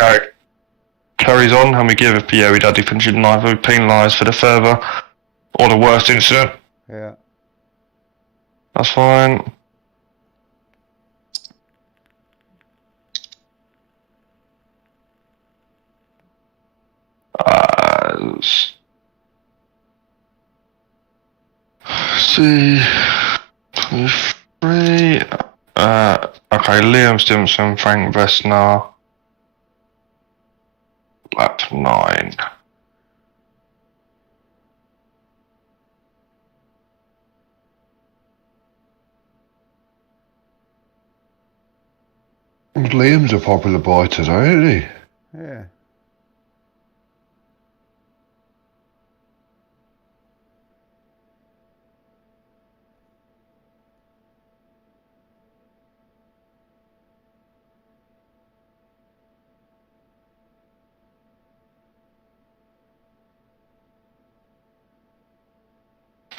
carries on, and we give it, we don't differentiate neither, we penalise for the further or the worst incident. Yeah. That's fine. See, 23. Okay, Liam Stimson, Frank Vesna. Lap 9. Liam's a popular boy today, isn't he? Yeah.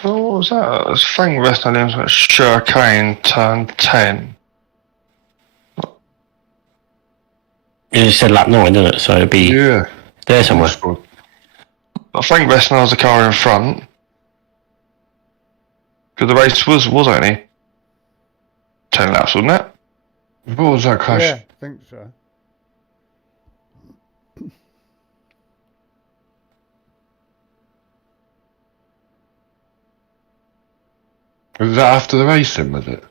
Oh, what was that? It was Frank Vesna, Liam's Chicane, turn 10. You just said lap 9, didn't it? So it'd be Yeah. there somewhere. That's good. But Frank Vesna was the car in front. Because the race was only. 10 laps, wasn't it? What was that crash? Yeah, I think so. Was that after the racing, was it?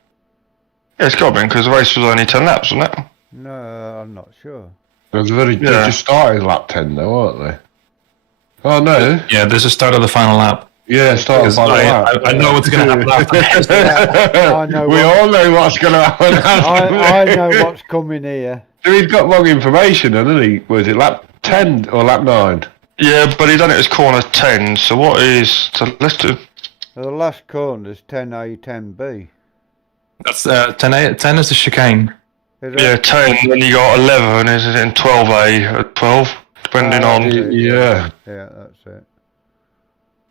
Yeah, it's got to be, because the race was only 10 laps, wasn't it? No, I'm not sure. They Yeah. just started lap 10 though, weren't they? Oh no. Yeah, this is the start of the final lap. Yeah, started Because by the lap. I know what's going to happen after this. I know we what- all know what's going to happen after I this. know what's coming here. So he's got wrong information, hasn't he? Was it lap 10 or lap 9? Yeah, but he done it as corner 10, so what is... So let's do... So the last corner is 10A, 10B. That's 10 is the chicane. Is it? Yeah, 10, then you got 11, is it in 12A or 12, depending on... Yeah. Yeah, that's it.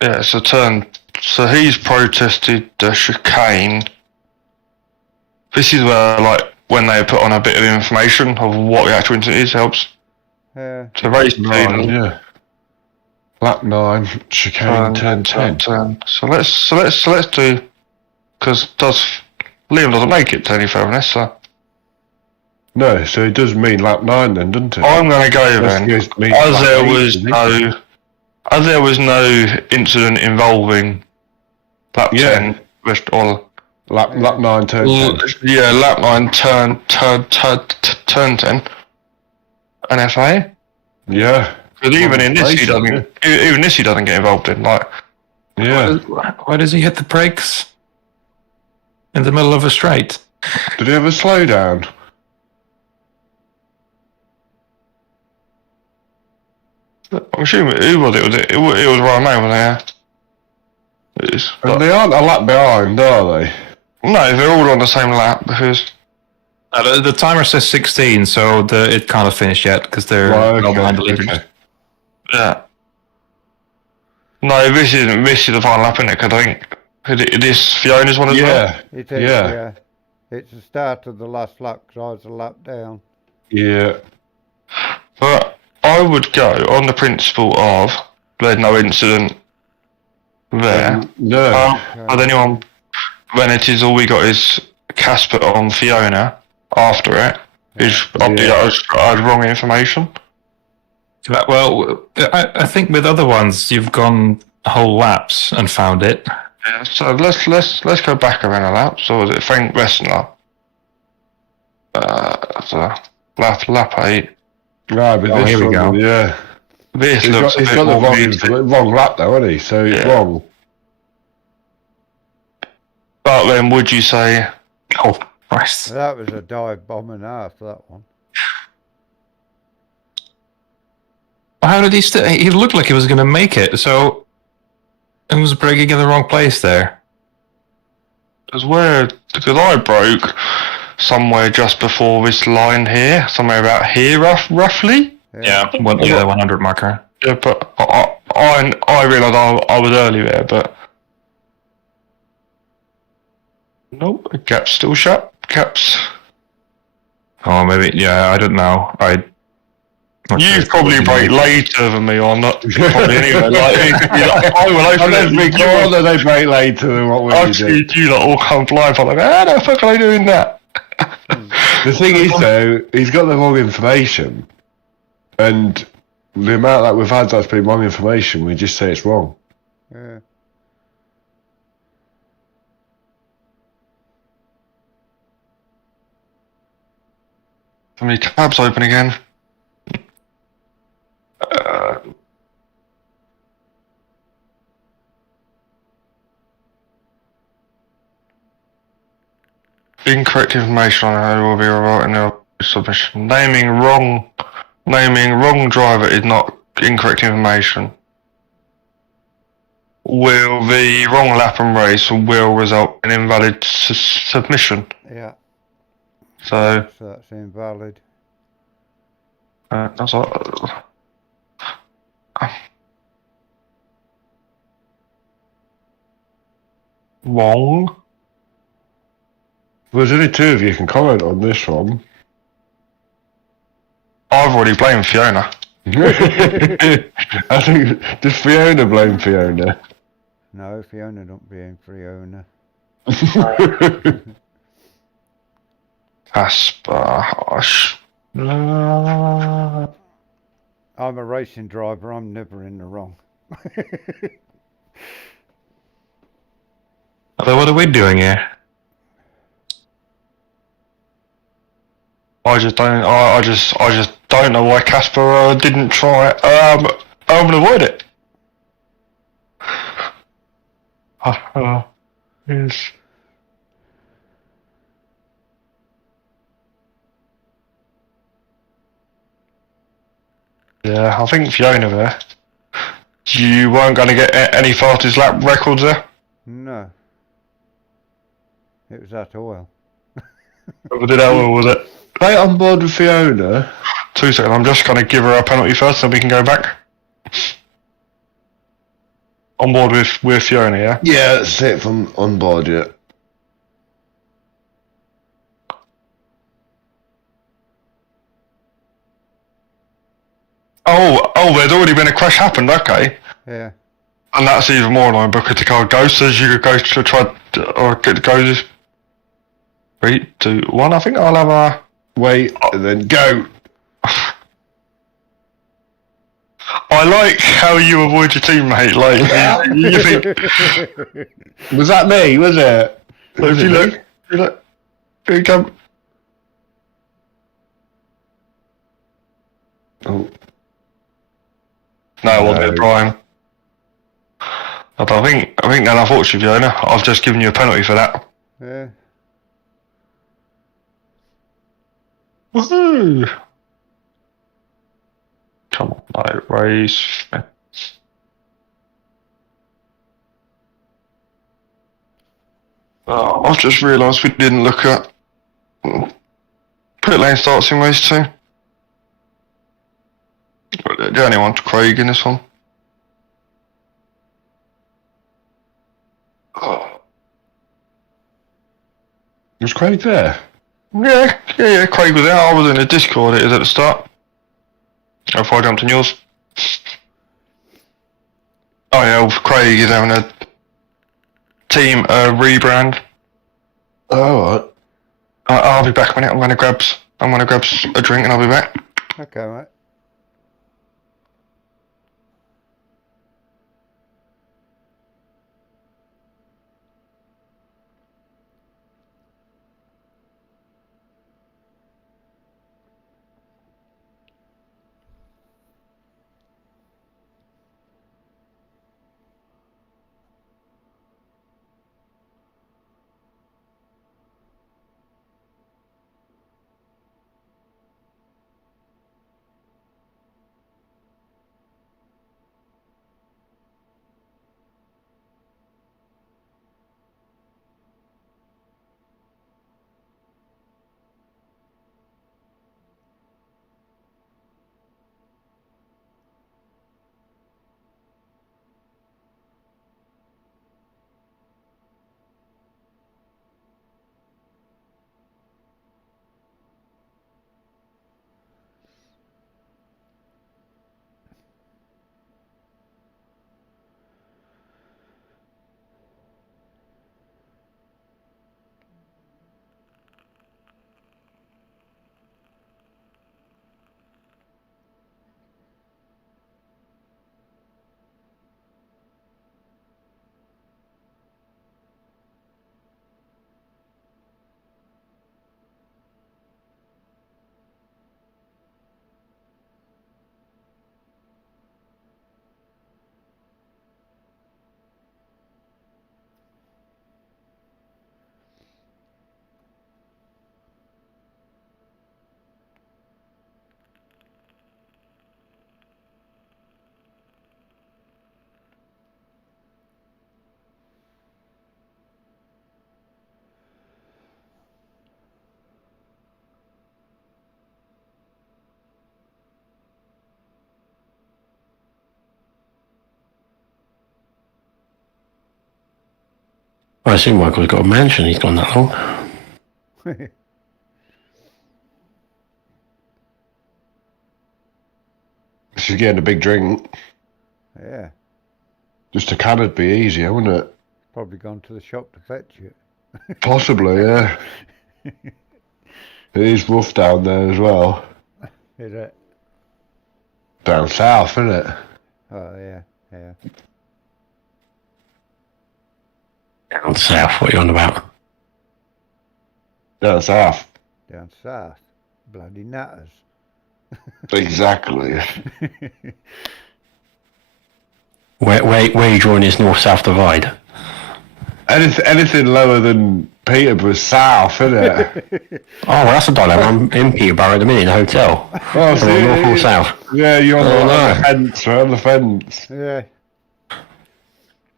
Yeah, so turn... So he's protested the chicane. This is where, like, when they put on a bit of information of what the actual incident is, helps. Yeah. So race Nine, speed, yeah. Lap 9, chicane 10. So let's do... Because Liam doesn't make it to any further than this, so... No, so it does mean lap 9 then, doesn't it? I'm going to go That's then, just means as lap there 8, was isn't it? as there was no incident involving lap Yeah. 10, or Lap 9, turn 10. yeah, lap 9, turn 10, NFA. Yeah. Because even in this, he Racing, doesn't. Even this, he doesn't get involved in. Like, Yeah. Why does he hit the brakes in the middle of a straight? Did he have a slowdown? I'm assuming who was it? It was Ryan May, wasn't it? It is. And they aren't a lap behind, are they? No, they're all on the same lap because The timer says 16, so it can't have finished yet because they're Right, well behind the leaders. okay. yeah. No, this isn't. This is the final lap, isn't it? Because I think it is Fiona's one as well. Yeah. It is, Yeah. yeah. It's the start of the last lap because I was a lap down. Yeah. But I would go on the principle of there's no incident there. No. But anyone, when it is all we got is Casper on Fiona after it, is obviously Yeah. that was wrong information. Well, I think with other ones, you've gone whole laps and found it. Yeah, so let's go back around a lap. So was it Frank Wessner? So lap 8. Right, but Oh, this here we one, go. yeah. This He's looks got, he's a bit got the more wrong, muted. wrong lap though, hasn't he? So it's Yeah. wrong. But then would you say Oh, Christ. That was a dive bomb and a half, that one. How did he looked like he was going to make it, so he was braking in the wrong place there. because I broke somewhere just before this line here, somewhere about here roughly. Yeah, the 100 marker. Yeah, but I realised I was early there, but nope, the gap's still shut. Gaps. Oh, maybe, yeah, I don't know. You probably break later than me, or not probably anyway. I will I open don't it. think all that they break later than what we I've do. seen you lot all come flying. I'm like, how the fuck are they doing that? The thing is though, he's got the wrong information. And the amount that we've had that's been wrong information, we just say it's wrong. Yeah. How many tabs open again? Incorrect information on how will be writing the submission. Naming wrong driver is not incorrect information. Will the wrong lap and race will result in invalid submission. Yeah, So so that's invalid. that's all. Wrong. There's only two of you can comment on this one. I've already blamed Fiona. I think, does Fiona blame Fiona? No, Fiona don't be in Fiona. Casper. I'm a racing driver, I'm never in the wrong. Although, what are we doing here? I just don't. I just don't know why Casper didn't try it. I'm gonna avoid it. Yes. Yeah, I think Fiona there. You weren't going to get any fastest lap records there. No. It was that oil. Or did Elwell, was it? Right on board with Fiona. 2 seconds. I'm just going to give her a penalty first, so we can go back. On board with Fiona, yeah. Yeah, that's it from on board yet. Oh, there's already been a crash happened. Okay. Yeah. And that's even more annoying because the car goes as you go to try or get goes. 3, 2, 1. I think I'll have a Wait, and then go. I like how you avoid your teammate. Like you think, Was that me? Was it? if you look, here you come. Oh, No, it wasn't No. it, Brian. But I think then unfortunately, Fiona, I've just given you a penalty for that. Yeah. Woohoo! Come on, no, race. Oh, I've just realised we didn't look at pit lane starts in race 2. The only one's Craig in this one. Oh. was Craig there? Yeah, Craig was there. I was in the Discord, it is at the start. Before I jumped in yours. Oh yeah, well, Craig is having a team rebrand. Oh, all right. I'll be back a minute. I'm gonna grab a drink and I'll be back. Okay, mate. I assume Michael's got a mansion, he's gone that long. She's getting a big drink. Yeah. Just a can would be easier, wouldn't it? Probably gone to the shop to fetch it. Possibly, yeah. It is rough down there as well. Is it? Down south, isn't it? Oh, yeah, yeah. Down south, what are you on about? Down south. Down south. Bloody natters. Exactly. Where are you drawing this north-south divide? Anything lower than Peterborough's south, isn't it? Oh, well, that's a dilemma. I'm in Peterborough at the minute in a hotel. Oh, So north or south? Yeah, you're on, Oh, on no. the fence, right on the fence. Yeah.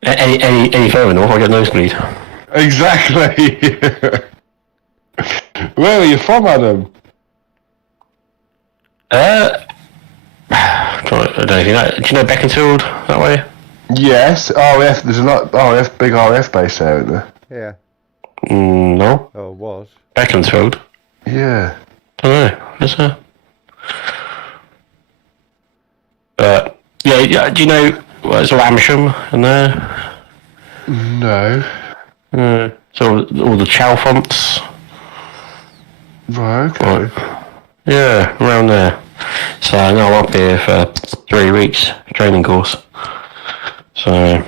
Any further north, I get nosebleed. Exactly. Where are you from, Adam? I don't know if you know. Do you know Beaconsfield that way? Yes, RAF. There's a lot. RAF, big RAF base there, isn't there? Yeah. No. Oh, it was. Beaconsfield? Yeah. I don't know. Is there? Yeah. Do you know what's Amersham in there? No. So all the Chalfonts. Right. Okay. Yeah, around there. So now I'm up here for 3 weeks training course. So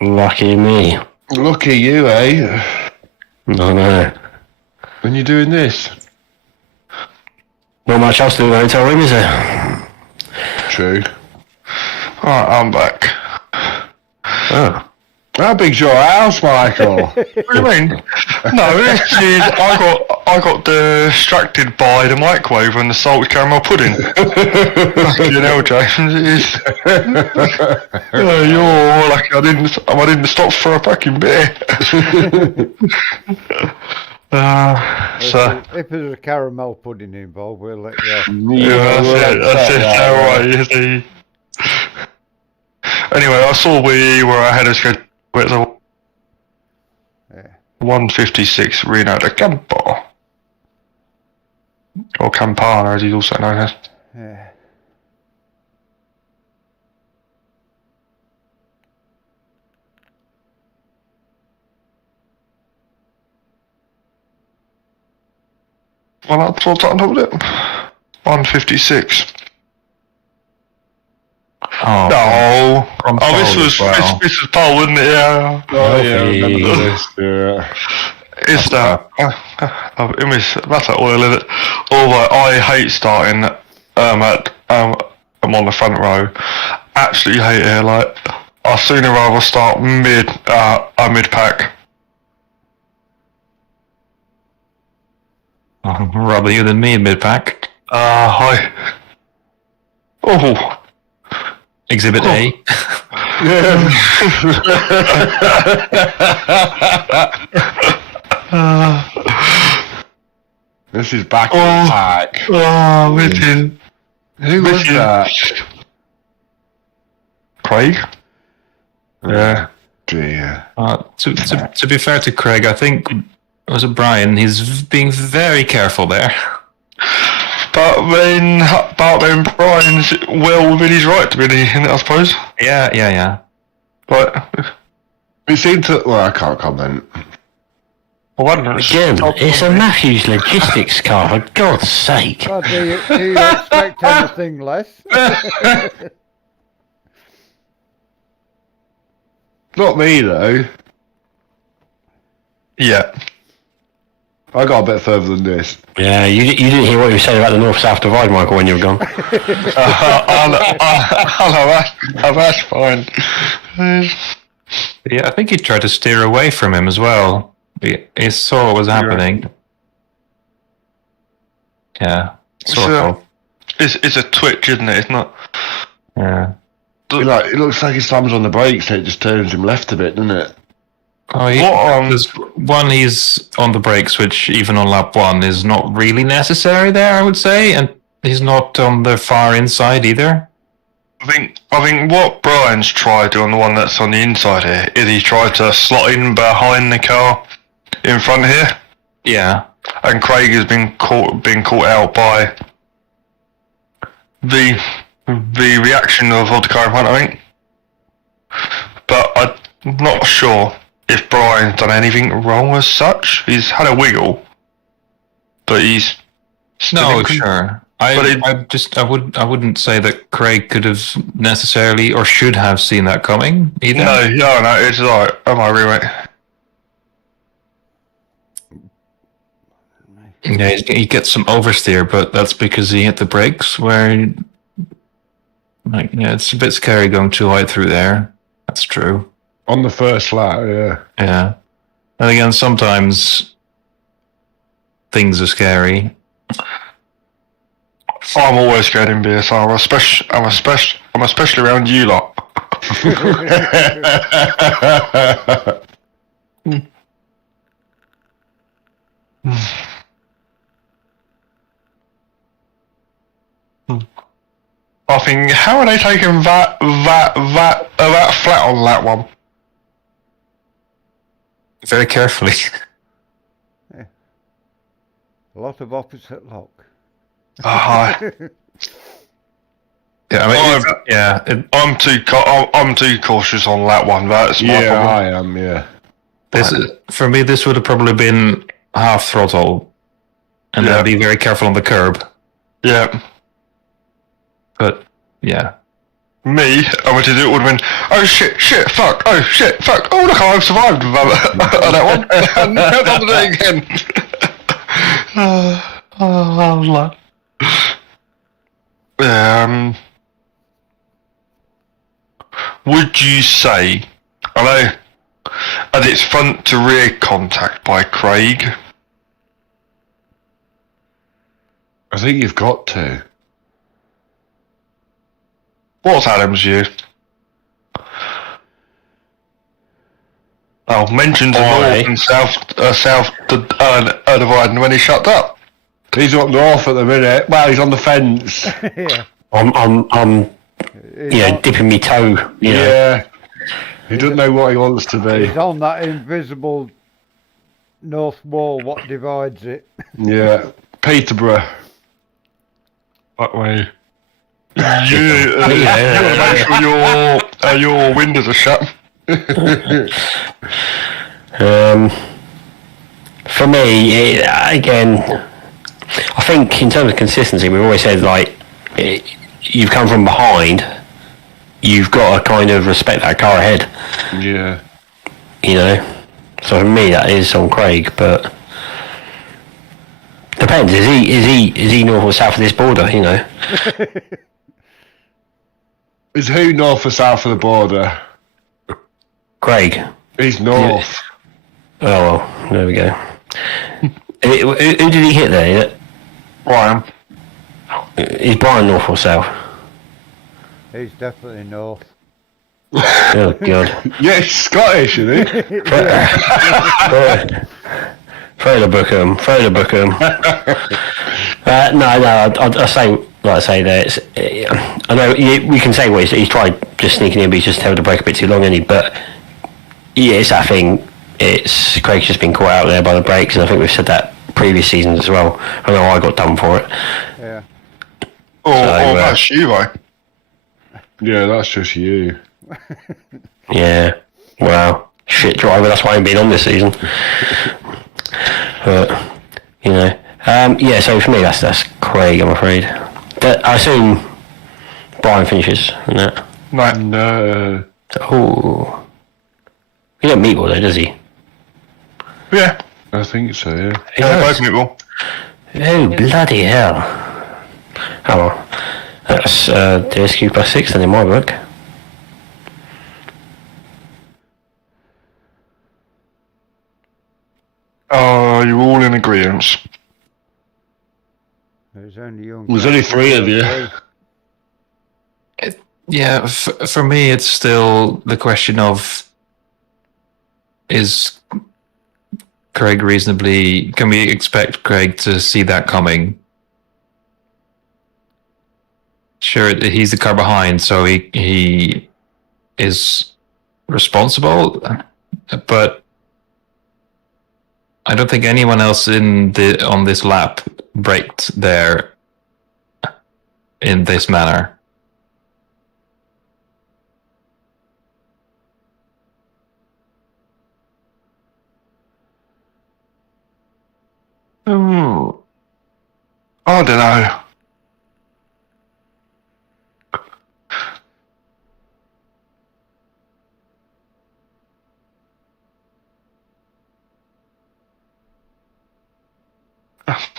lucky me. Lucky you, eh? I know. When you're doing this. Not much else to do in the hotel room, is there? True. Alright, I'm back. Oh. How big's your house, Michael? What do you mean? No, this is, I got distracted by the microwave and the salted caramel pudding. Fucking hell, James, it is. You're lucky I didn't stop for a fucking beer. So If there's a caramel pudding involved, we'll let you off. yeah, that's it. Alright, you see. Anyway, I saw where you were ahead of schedule. It's a Yeah. 156 Reno de Campo. Or Campana, as he's also known as. Yeah. Well, that's what's on top of it. 156. Oh, No. from Oh, this Paul was as well. this was Paul, wasn't it? Yeah. Oh, yeah, I remember Hey. this. Yeah. It's that. It was that's that oil, isn't it? Although I hate starting I'm on the front row. Absolutely hate it. Like I'd sooner rather start mid pack. Rather you than me in mid-pack. Hi. Oh. Exhibit A. This is back in the pack. Oh, it is. Who was that? Craig? Yeah. Dear. To be fair to Craig, I think was it Brian? He's being very careful there. But then Brian's well within his right to be in it, I suppose. Yeah. But It seemed to. Well, I can't comment. Again, it's a Matthews logistics car, for God's sake. Well, do you expect anything less? Not me though. Yeah. I got a bit further than this. Yeah, you didn't hear what you said about the north-south divide, Michael, when you were gone. That's fine. Yeah, I think he tried to steer away from him as well. He saw what was happening. Yeah, sort of. It's a twitch, isn't it? It's not. Yeah. It looks like he slams on the brakes and it just turns him left a bit, doesn't it? Oh, there's one, he's on the brakes, which even on lap 1 is not really necessary there, I would say, and he's not on the far inside either. I think what Brian's tried to on the one that's on the inside here is he tried to slot in behind the car in front here, Yeah. and Craig has been caught out by the reaction of the car in front, I think. But I'm not sure. if Brian's done anything wrong as such. He's had a wiggle, but he's still No, in con- sure. But I wouldn't say that Craig could have necessarily or should have seen that coming either. No, it's like, am I roommate? Yeah, he gets some oversteer, but that's because he hit the brakes where, like, yeah, it's a bit scary going too high through there. That's true. On the first lap, yeah. Yeah. And again, sometimes things are scary. I'm always scared in BSR, I'm especially around you lot. I think, how are they taking that flat on that one? Very carefully. A lot of opposite lock. Ah, Yeah, I mean, I'm too cautious on that one. That's my Yeah, problem. I am, yeah. for me, this would have probably been half throttle, and Yeah. then be very careful on the curb. Yeah. But yeah, Me, I went to do it, would have been, oh shit, fuck, oh shit, fuck, oh look, I've survived that one. And now I'm doing it again. Would you say, I know, at its front to rear contact by Craig? I think you've got to. What's Adam's view? Oh, mentioned the Why? north and south divide, and when he shut up. He's up north at the minute. Well, he's on the fence. Yeah. I'm He's you know, on- dipping my toe. You know. Yeah. He doesn't know what he wants to be. He's on that invisible north wall what divides it. Yeah. Peterborough. That way. You gotta make sure your windows are shut. For me, again, I think in terms of consistency, we've always said like you've come from behind, you've got to kind of respect that car ahead. Yeah. You know, so for me that is on Craig, but depends. Is he north or south of this border? You know. Is who north or south of the border? Craig. He's north. Oh well, there we go. Who did he hit there? Brian. Is Brian north or south? He's definitely north. Oh god. Yeah, he's Scottish, isn't he? Throw the book him. No, I say, like I say there, it's, I know we can say what he's tried just sneaking in, but he's just held the brake a bit too long, hasn't he? But yeah, it's that thing. It's Craig's just been caught out there by the brakes, and I think we've said that previous seasons as well. I know I got done for it. Yeah. Or that's you, right? Yeah, that's just you. Yeah. Wow. Shit driver. That's why I ain't been on this season. But you know, yeah. So for me, that's Craig. I'm afraid. I assume Brian finishes and that. No. Oh, he don't meet well though, does he? Yeah. I think so, yeah. Yeah, both people. Oh bloody hell! Oh well, that's DSQ plus 6 then in my book. Are you all in agreement? There's only young. There's only three of you. yeah. For me, it's still the question of is Craig reasonably? Can we expect Craig to see that coming? Sure, he's the car behind, so he is responsible, but I don't think anyone else on this lap braked there in this manner. I don't know.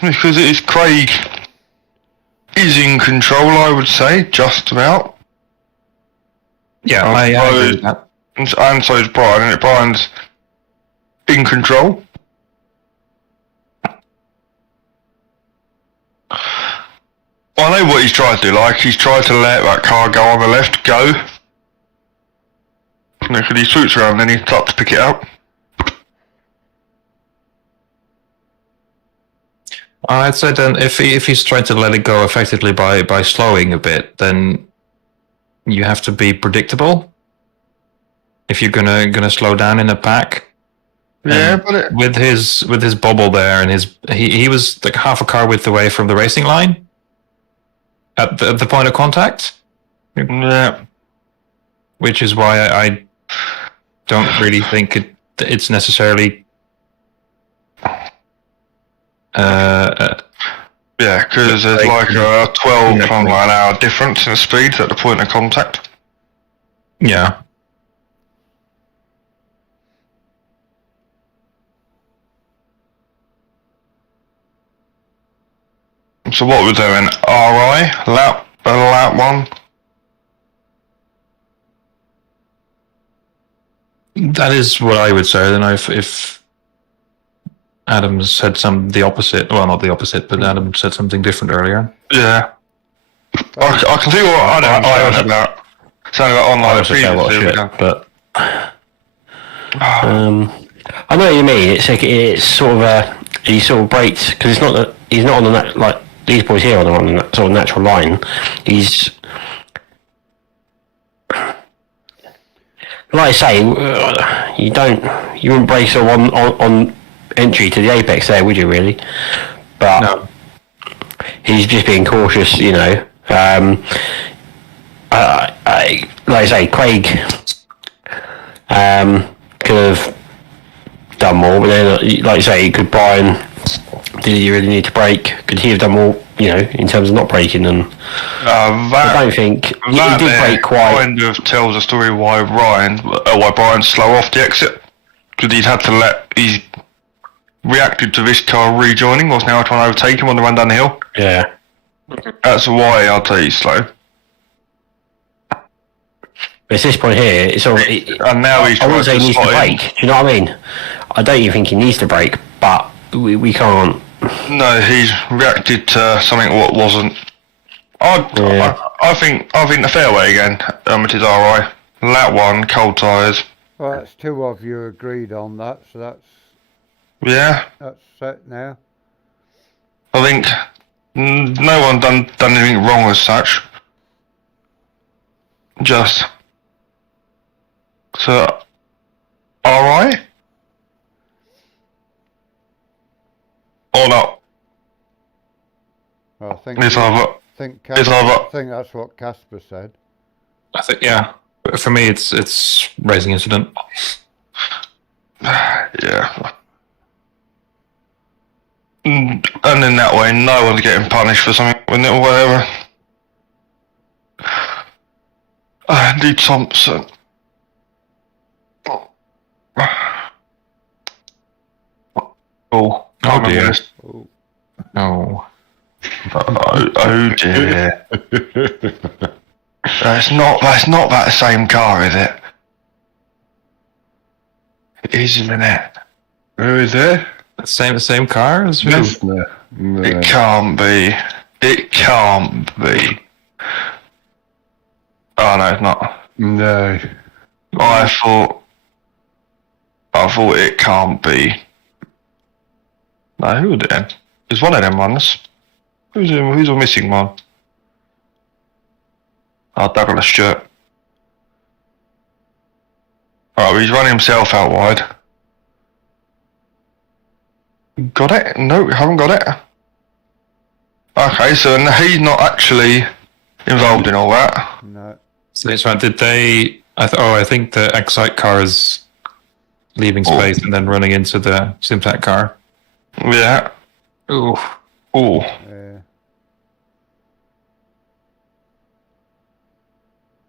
Because it is Craig is in control, I would say, just about. Yeah, I agree with that. And so is Brian, and Brian's in control. I know what he's tried to do, like, he's tried to let that car go on the left go. Because he swoops around and then he's up to pick it up. I'd say then if he's trying to let it go effectively by slowing a bit, then you have to be predictable. If you're gonna slow down in a pack. Yeah, but with his bobble there and he was like half a car width away from the racing line at the point of contact. Yeah. Which is why I don't really think it's necessarily. Yeah, because there's like a 12 mile/hour difference in speeds at the point of contact. Yeah. So what we're doing? RI lap one. That is what I would say. I don't know if Adam said the opposite. Well, not the opposite, but Adam said something different earlier. Yeah. I can see what Adam's saying about online feeds. But I know what you mean. It's like it's sort of he sort of breaks because it's not that he's not on the like these boys here are on the sort of natural line. He's like I say, you wouldn't break sort of on entry to the apex there, would you really? But no. He's just being cautious, you know. Like I say, Craig could have done more, but then, like I say, could Brian? Did he really need to brake? Could he have done more, you know, in terms of not braking? And I don't think he did brake quite. Kind of tells a story why Brian's slow off the exit, because he's reacted to this car rejoining, was now trying to overtake him on the run down the hill. Yeah, that's why I'd say he's slow. But at this point here, it's all. And now he's. I wouldn't say he needs to brake. Do you know what I mean? I don't even think he needs to brake, but we can't. No, he's reacted to something what wasn't. I think the fairway again. It is RI. Lap one, cold tyres. Well, that's two of you agreed on that, so that's set now. I think no one done anything wrong as such. Just so RI or not. Well, I think that's what Casper said. I think for me it's racing incident. Yeah. And in that way, no one's getting punished for something, or whatever. Andy Thompson. Oh dear. Oh. Oh dear. That's not that same car, is it? It is, isn't it? Who is it? The same car as No. It can't be. It can't be. Oh no, it's not. No. I thought it can't be. No, who would it? There's one of them ones. Who's a missing one? Oh, Douglas Stewart. Alright, he's running himself out wide. Got it? No, haven't got it. Okay, so he's not actually involved in all that. No. So that's right. Did they? I think the Excite car is leaving space and then running into the Simtac car. Yeah. Ooh. Oh, Yeah.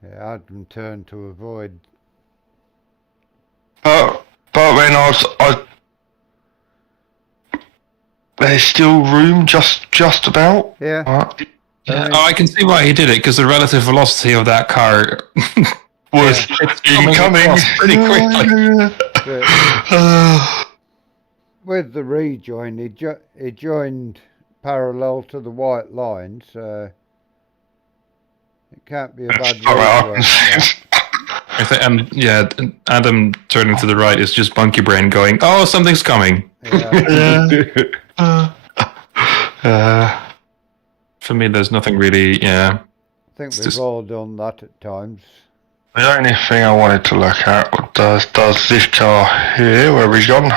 Yeah, Adam turned to avoid. but then there's still room, just about. Yeah. Right. Yeah, I can see why he did it, because the relative velocity of that car Was it's incoming across pretty quickly. But with the rejoin, he joined parallel to the white line, so it can't be a bad rejoin. Yeah, Adam turning to the right is just monkey brain going, "Oh, something's coming." Yeah. For me, there's nothing really. Yeah, I think It's we've just- all done that at times. The only thing I wanted to look at does this car here, where he's gone.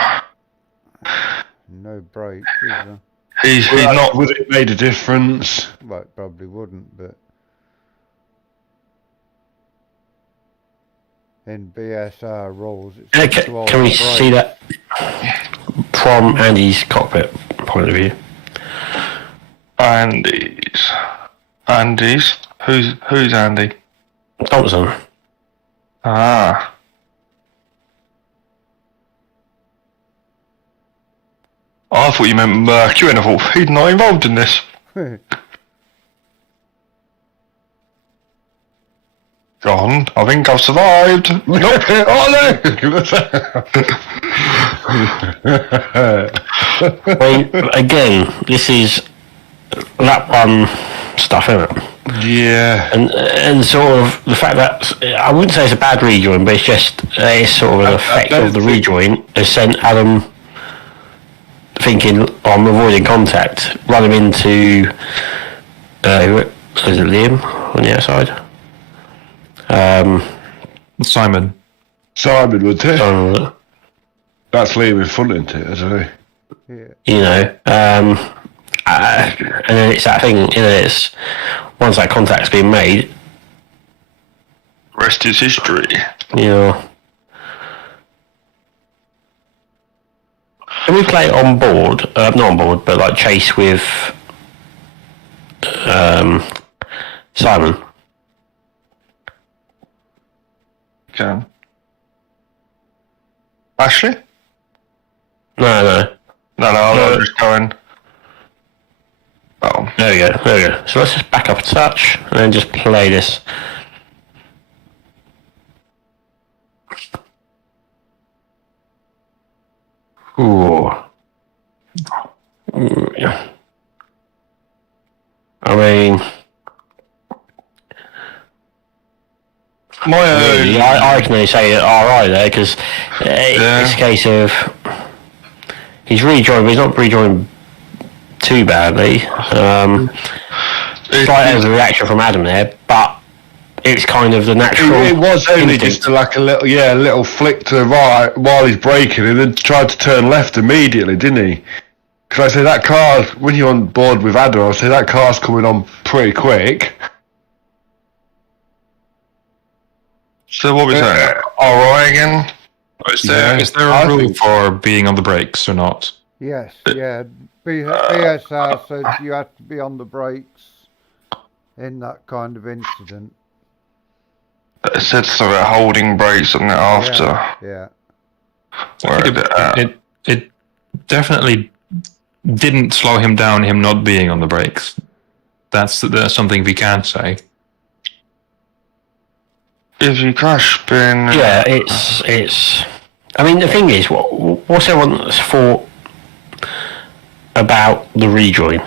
No brakes, is there? He's not. Would it made a difference? Well, it probably wouldn't, but in BSR rules, it's Yeah, got to hold can we the brake. see that from Andy's cockpit point of view? Andy's. Who's Andy? Thompson. Ah. I thought you meant Mercury, and I thought he's not involved in this. John, I think I've survived. Nope. Oh I mean, again, this is lap one stuff, isn't it? Yeah. And sort of the fact that I wouldn't say it's a bad rejoin, but it's just it's sort of an effect of the rejoin has sent Adam thinking, I'm avoiding contact, run him into is it Liam on the outside? Simon. Simon would it? Um, That's Liam in front, isn't it? Isn't he? Yeah. you know, and then it's that thing, you know, it's once that contact's been made, Rest is history. you know. Can we play it on board? Not on board, but like chase with Simon. Okay. Ashley? No. No, I'm just going. Oh. There we go. So let's just back up a touch and then just play this. Ooh. Yeah. I mean, really, I can only say RI there because it's a case of he's rejoined, but he's not rejoined too badly. Slight overreaction from Adam there, but it's kind of the natural. It was only instinct. just like a little flick to the right while he's braking, and then tried to turn left immediately, didn't he? Because I say that car, when you're on board with Adam, I say that car's coming on pretty quick. So what was that? RI again? Is there I a rule think- for being on the brakes or not? Yes, yeah. BSR says you have to be on the brakes in that kind of incident. It said something about holding brakes on it after. Yeah. Where is it at? It definitely didn't slow him down, him not being on the brakes. That's something we can't say. If you crash, then Yeah, it's. I mean, the thing is, what's everyone's thought about the rejoin?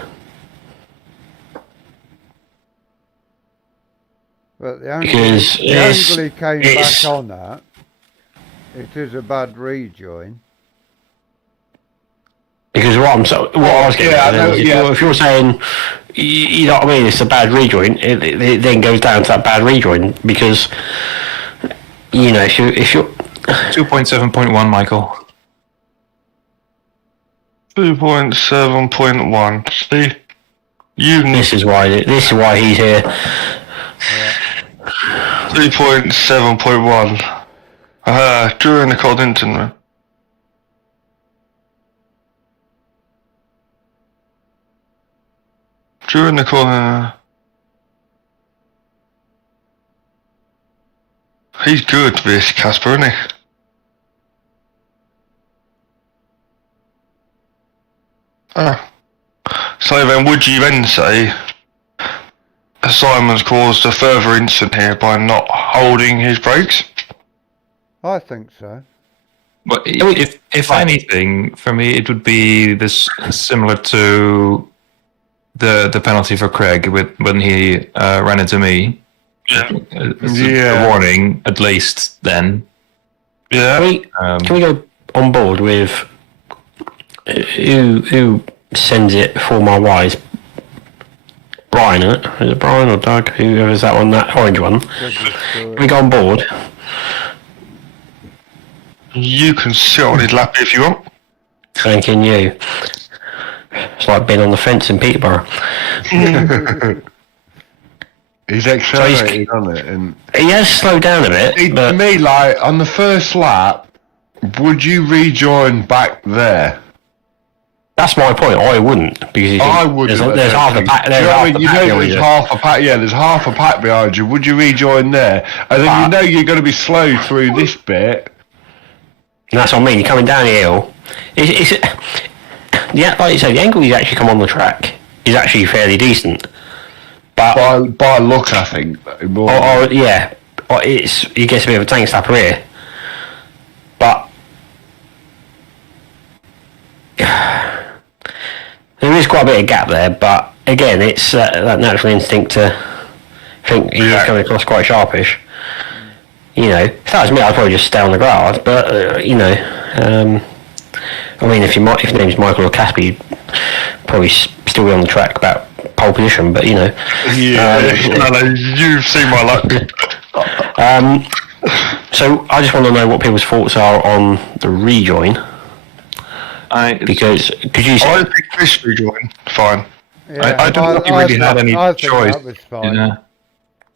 But the angle, Because the angle he came it's- back on at, it is a bad rejoin. Because what I was getting Yeah, at I know, is yeah. if you're saying, you know what I mean, it's a bad rejoin, it then goes down to that bad rejoin because, you know, if you're 2.7.1, Michael. 2.7.1. See? this is why he's here. 3.7.1. During the cold internet. During the corner. He's good, this Casper, isn't he? Ah. So then, would you then say Simon's caused a further incident here by not holding his brakes? I think so. But if anything, for me, it would be this similar to the penalty for Craig when he ran into me. Yeah. A warning, at least then. Yeah. Can we go on board with who sends it 4 mile wide? Brian, isn't it? Is it Brian or Doug? Whoever's that one, that orange one. Can we go on board? You can sit on his lap if you want. Thanking you. It's like being on the fence in Peterborough. He's accelerated on it, and He has slowed down a bit. to But me, like on the first lap, would you rejoin back there? that's my point. I wouldn't, because I wouldn't. There's half the pack. There's half the You pack know, behind there's you. half a pack. Yeah, there's half a pack behind you. Would you rejoin there? And then you know you're going to be slow through this bit. And that's what I mean. You're coming down the hill. Yeah, like you say, the angle you actually come on the track is actually fairly decent. But By luck, I think. More. he gets a bit of a tank slapper here. But there is quite a bit of gap there. But again, it's that natural instinct to think he's coming across quite sharpish. You know, if that was me, I'd probably just stay on the grass. But you know, I mean, if your name's Michael or Casper, you'd probably still be on the track about pole position. But you know, You've seen my luck. So I just want to know what people's thoughts are on the rejoin, because could you I say, think this rejoin fine. Yeah, I don't think he really had any I think choice. That was fine. Yeah.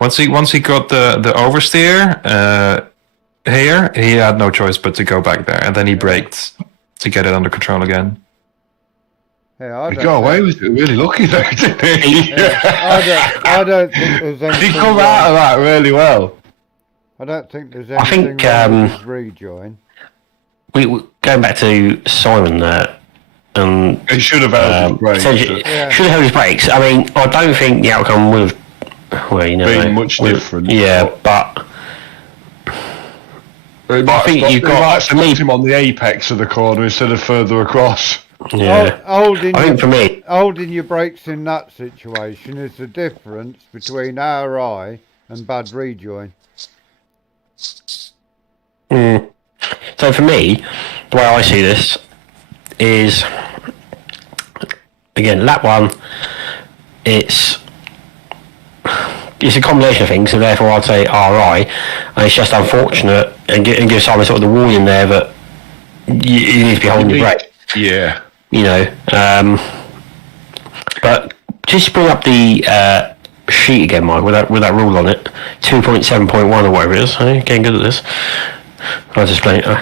Once he got the oversteer here, he had no choice but to go back there, and then he braked to get it under control again. Yeah, He got away with it really lucky though, didn't he? I don't think there's anything. He come out of that really well. I don't think there's I anything think, wrong with his rejoin. we going back to Simon there, He should have held his brakes. essentially, Yeah. should have held his brakes. I mean, I don't think the outcome would have, well, you know, Been much different. Yeah, but He might think have you've stopped- he got- might have for me- stopped him on the apex of the corner instead of further across. yeah, Holding I think for me, holding your brakes in that situation is the difference between RI and bad rejoin. So for me, the way I see this is, again, lap one, it's a combination of things, so therefore I'd say RI, and it's just unfortunate, and give Simon sort of the warning there that you need to be holding your brake, Yeah. you know. But just bring up the sheet again, Mike, with that rule on it, 2.7.1 or whatever it is. I'm getting good at this. I'll just play it.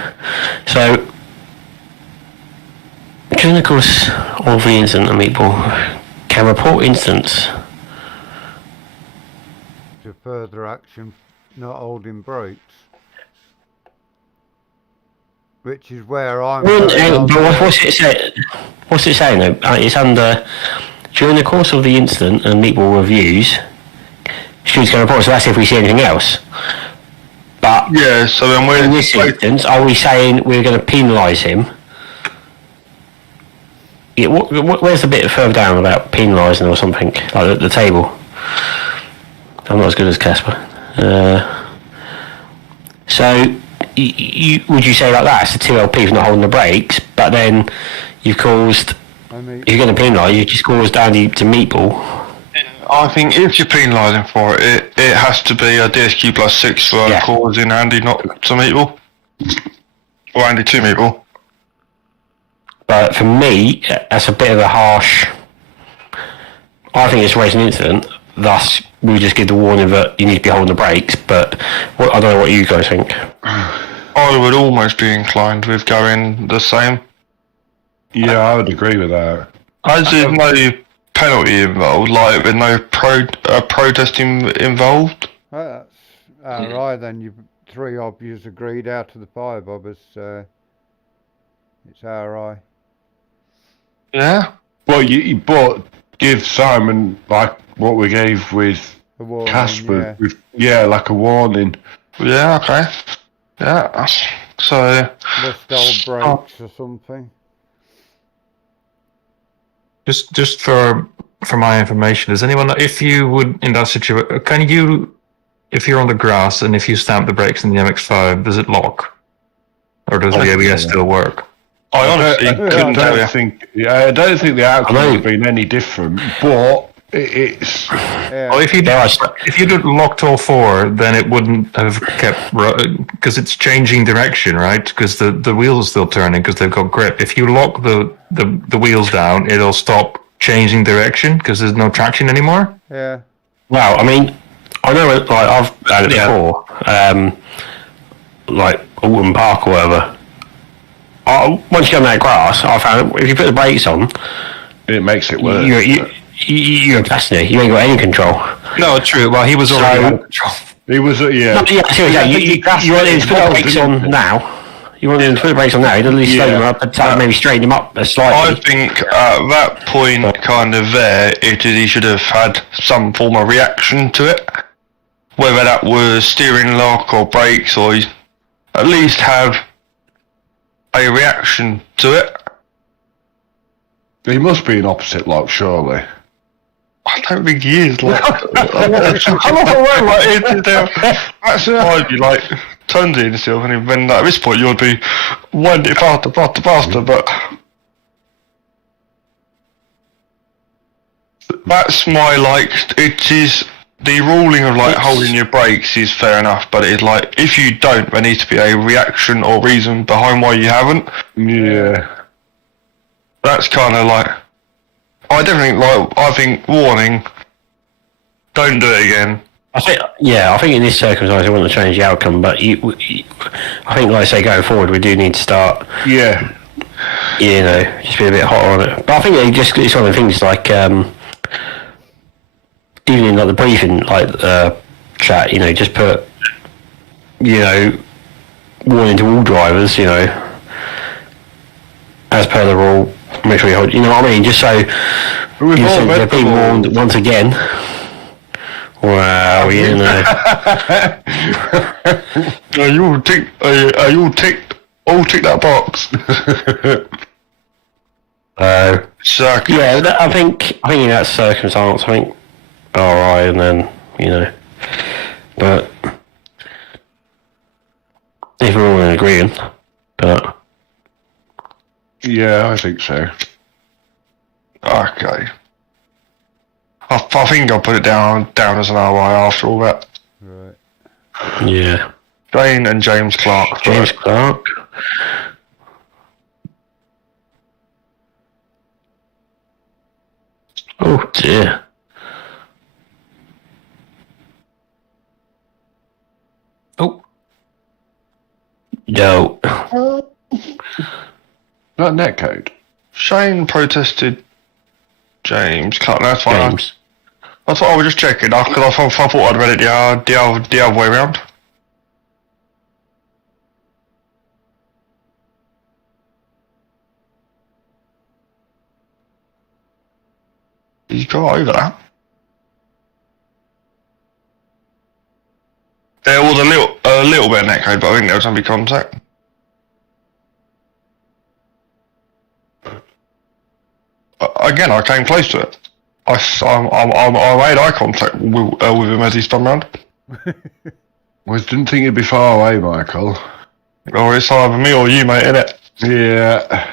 So, during the course of the incident, Meatball can report incidents. To further action, not holding brakes. Which is where I'm. But what's it saying? What's it saying though? It's under during the course of the incident and Meatball reviews. Stewards can report. So that's if we see anything else. But Yeah, so then in we're this instance, are we saying we're going to penalise him? Yeah, where's the bit further down about penalising or something like at the table? I'm not as good as Casper. So, would you say like that? It's the 2LP for not holding the brakes, but then you've caused. You're going to penalise. You just caused Andy to Meatball. I think if you're penalising for it, it has to be a DSQ +6 for Yeah. causing Andy not to Meatball. Or Andy to Meatball. But for me, that's a bit of a harsh. I think it's a racing incident. Thus, we just give the warning that you need to be holding the brakes. But I don't know what you guys think. I would almost be inclined with going the same. Yeah, I would agree with that. As in, no, penalty involved? Like, with no protesting involved? Well, that's alright then. You three of yous agreed out of the five of us. It's alright. Yeah. Well, but give Simon like what we gave with A warning, Casper. yeah. Like a warning. Yeah, okay. Yeah. So, List old brakes or something. Just for my information, does anyone know if you would in that situation? Can you, if you're on the grass and if you stamp the brakes in the MX5, does it lock, or does the ABS still work? I honestly couldn't tell you. I don't think the outcome would have been any different, but it's. Yeah. Well, if you'd locked all four, then it wouldn't have kept, because it's changing direction, right? Because the wheels are still turning because they've got grip. If you lock the wheels down, it'll stop changing direction because there's no traction anymore. Yeah. Well, I mean, I know, like, I've had it before, like Alton Park or whatever. Once you go on that grass, I found if you put the brakes on, It makes it worse. you're a passenger. You ain't got any control. No, true. Well, he was already out of control. He was, yeah. No, yeah, seriously, you want him to put the brakes on now. You want him to put the brakes on now. He'd at least slow them up and maybe straighten them up slightly. I think at that point, kind of there, he should have had some form of reaction to it. Whether that was steering lock or brakes, or at least have a reaction to it. He must be an opposite lock, surely. I don't think he is. Like, I'm not aware what it is now. That's why you like turns it himself, and then at this point you'd be one bit faster, but that's my like. It is the ruling of like holding your brakes is fair enough, but it's like if you don't, there needs to be a reaction or reason behind why you haven't. Yeah. That's kind of like. I definitely like. I think warning. Don't do it again. I think in this circumstance I want to change the outcome, but I think, like I say, going forward, we do need to start, Yeah. you know, just be a bit hotter on it. But I think it's one of the things like, even in like the briefing, like chat, you know, just put, you know, warning to all drivers, you know, as per the rule, make sure you hold, you know what I mean, just so they're being warned once again. Wow, you know. You tick that box. Yeah, I think in that circumstance, I think all right, and then you know, but if we're all in agreement, but Yeah, I think so. Okay. I think I'll put it down as an RY after all that. Right. yeah, Jane and James Clark. James Clark. Oh dear. Oh, No. Not netcode. Shane protested James Clark. That's fine. James. That's what I was just checking. Because I thought I'd read it the other way around. You got over that. There was a little bit of netcode, but I think there was only contact. Again, I came close to it. I made eye contact with him as he spun round. Well, didn't think you'd be far away, Michael. Or it's either me or you, mate, innit? Yeah.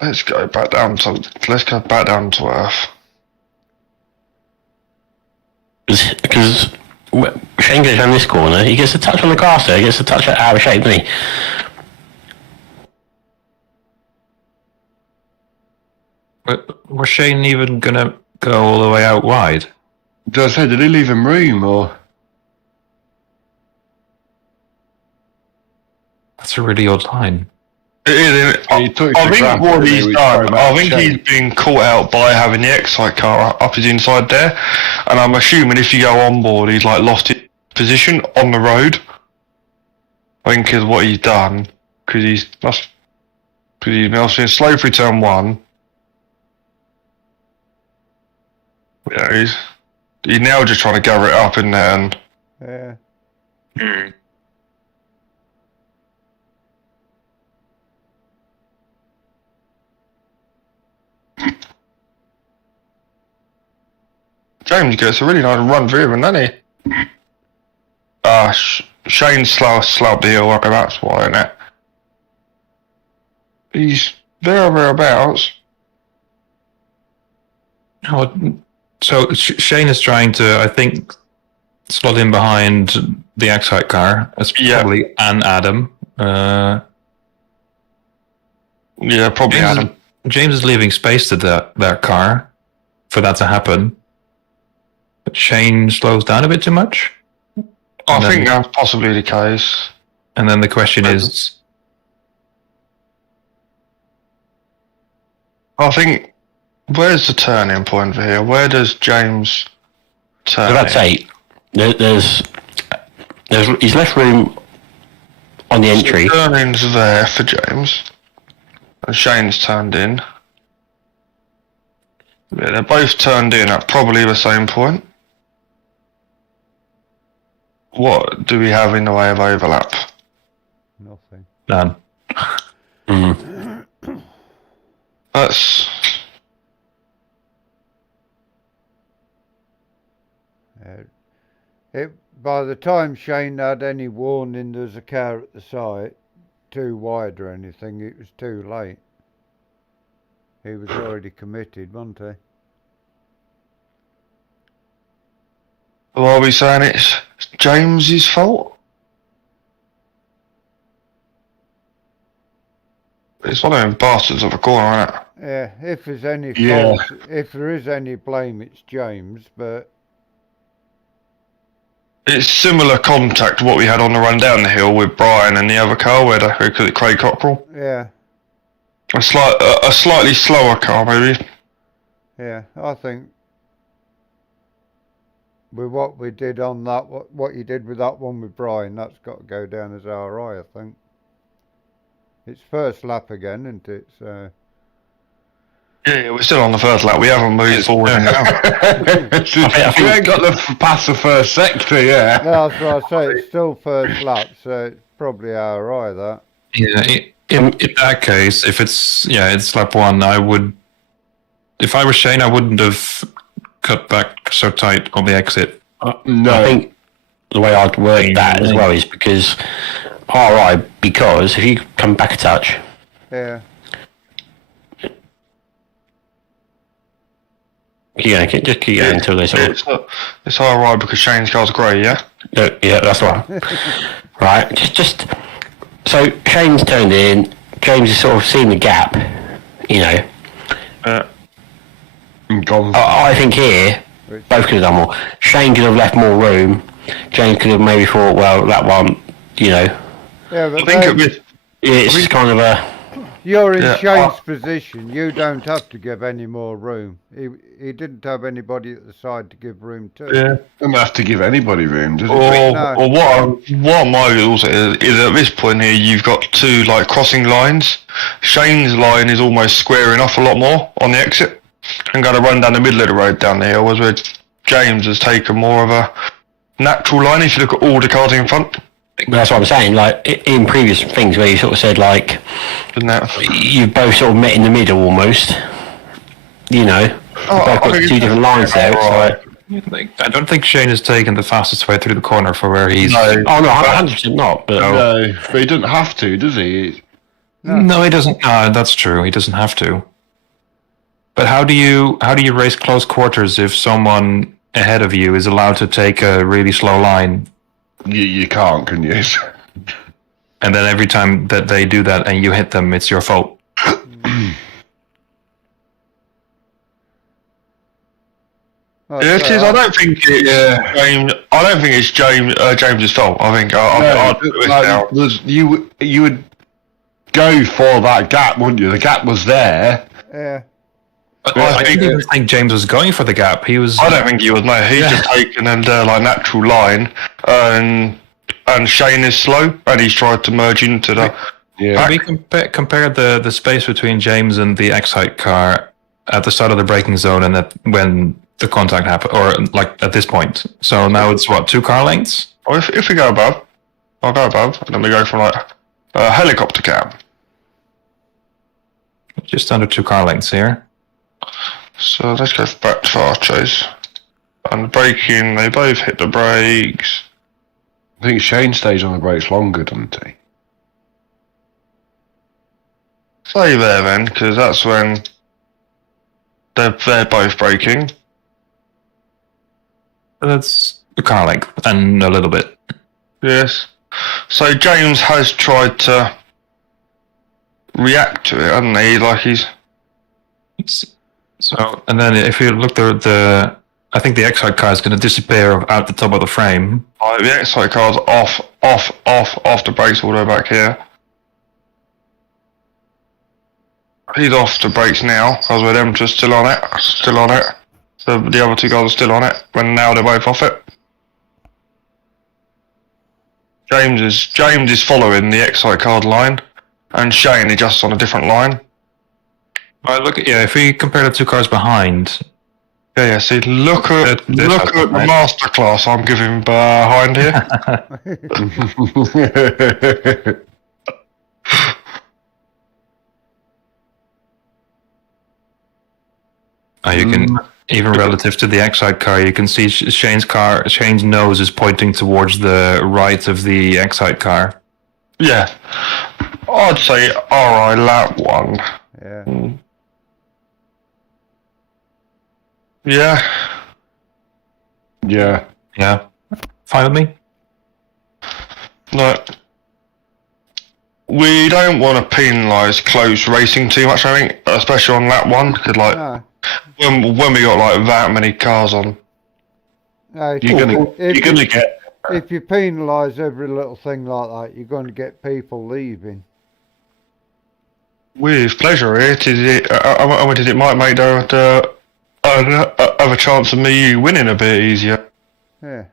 Let's go back down to earth. Because Shane goes around this corner, he gets a touch on the grass there, he gets a touch out of shape, doesn't he? but was Shane even gonna go all the way out wide? Did I say, did he leave him room or? That's a really odd line. It is, isn't it? He took I the think grab what and he's he done, threw him I out think of he's shape. been caught out by having the Excite car up his inside there, and I'm assuming if you go on board, he's like lost his position on the road. I think is what he's done because he's been slow through turn 1. Yeah, he's now just trying to gather it up in there and. Yeah. James gets a really nice run through him, doesn't he? Shane's slow up the hill, okay, that's why, isn't it? He's there or thereabouts. Oh, so Shane is trying to, I think, slot in behind the Excite car. That's probably an Adam. Yeah, probably James, Adam. James is leaving space to that car for that to happen. But Shane slows down a bit too much. I think that's possibly the case. And then the question is... I think, where's the turning point for here? Where does James turn? So that's 8. There's he's left room on the entry. So turning's there for James. And Shane's turned in. Yeah, they're both turned in at probably the same point. What do we have in the way of overlap? Nothing. None. That's... By the time Shane had any warning there was a car at the site, too wide or anything, it was too late. He was already committed, wasn't he? Well, are we saying it's James's fault? It's one of them bastards of a corner, isn't it? Yeah, if there's any Yeah. fault, if there is any blame, it's James, but It's similar contact to what we had on the run down the hill with Brian and the other car, where Craig Cockrell. yeah, A slightly slower car, maybe. yeah, I think with what we did on that, what you did with that one with Brian, that's got to go down as RI, I think. It's first lap again, isn't it? So. Yeah, we're still on the first lap. We haven't moved forward now. You ain't got the past the first sector, yeah. No, that's what I say. It's still first lap, so it's probably RI that. Yeah, in that case, if it's lap 1, I would... If I were Shane, I wouldn't have cut back so tight on the exit. No. I think the way I'd work that as well is because if you come back a touch, Yeah. just keep going until they sort of... It's alright because Shane's car's grey, yeah? Yeah, that's right. Right, just so Shane's turned in. James has sort of seen the gap, you know. Gone. I think here both could have done more. Shane could have left more room. James could have maybe thought, well, that one, you know. Yeah, but I think it was... It's kind of a... You're in Yeah, Shane's position. You don't have to give any more room. He didn't have anybody at the side to give room to. Yeah. Doesn't have to give anybody room, does it? Or what my rules is at this point here, you've got 2 like crossing lines. Shane's line is almost squaring off a lot more on the exit and going to run down the middle of the road down the hill, where James has taken more of a natural line if you look at all the cars in front. That's what I'm saying. Like in previous things where you sort of said like, Isn't that? you both sort of met in the middle almost. You know, you've both got 2 different lines there. It's like, I don't think Shane has taken the fastest way through the corner for where he's... No. oh no, 100% not. But No, but he doesn't have to, does he? No, he doesn't. That's true. He doesn't have to. But how do you race close quarters if someone ahead of you is allowed to take a really slow line? You can't, can you? And then every time that they do that and you hit them, it's your fault. Like Yeah, I it say, is. I don't think it's James. I don't think it's James's fault. I think I'll put this down. You would go for that gap, wouldn't you? The gap was there. Yeah. I didn't even think James was going for the gap. He was. I don't think he was. No, he's just taken a like natural line, and Shane is slow, and he's tried to merge into the. Yeah. We compare the space between James and the Excite car at the start of the braking zone and when the contact happened, or like at this point. So now it's what, 2 car lengths? Well, if we go above, I'll go above, and then we go from like a helicopter cam. Just under 2 car lengths here. So let's go back to our chase. And braking, they both hit the brakes. I think Shane stays on the brakes longer, doesn't he? Stay there then, because that's when they're both braking. That's a car length and a little bit. Yes. So James has tried to react to it, hasn't he? Like he's. So, and then if you look the I think the Excite car is going to disappear out the top of the frame. Like the Excite car's off the brakes all the way back here. He's off the brakes now, because with them just still on it. So the other 2 guys are still on it, when now they're both off it. James is following the Excite card line, and Shane is just on a different line. Well, look, if we compare the 2 cars behind. Yeah, see, look at the masterclass I'm giving behind here. You can, even relative to the Excite car, you can see Shane's nose is pointing towards the right of the Excite car. Yeah, I'd say RI lap 1. Yeah. Yeah. Yeah. Yeah. Fine with me? No. We don't want to penalise close racing too much, I think, especially on lap 1, because like No. when we got like that many cars on. No, You're gonna get. if you penalise every little thing like that, you're going to get people leaving. With pleasure, it might make the have a chance of you winning a bit easier. Yeah.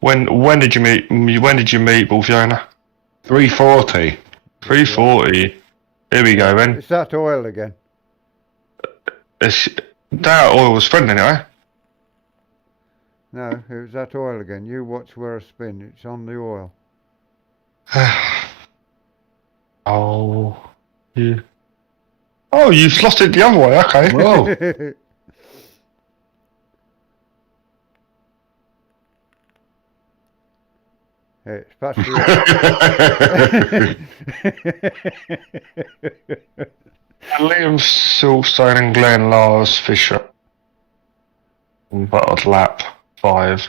When did you meet Wolfiona? 340. 340. Here we go then. It's that oil again. That oil was spreading anyway. No, it was that oil again. You watch where I spin. It's on the oil. Oh, yeah. Oh, you've lost it the other way. Okay. Whoa. It's past the Liam Silverstone and Glenn Lars Fisher. But lap 5.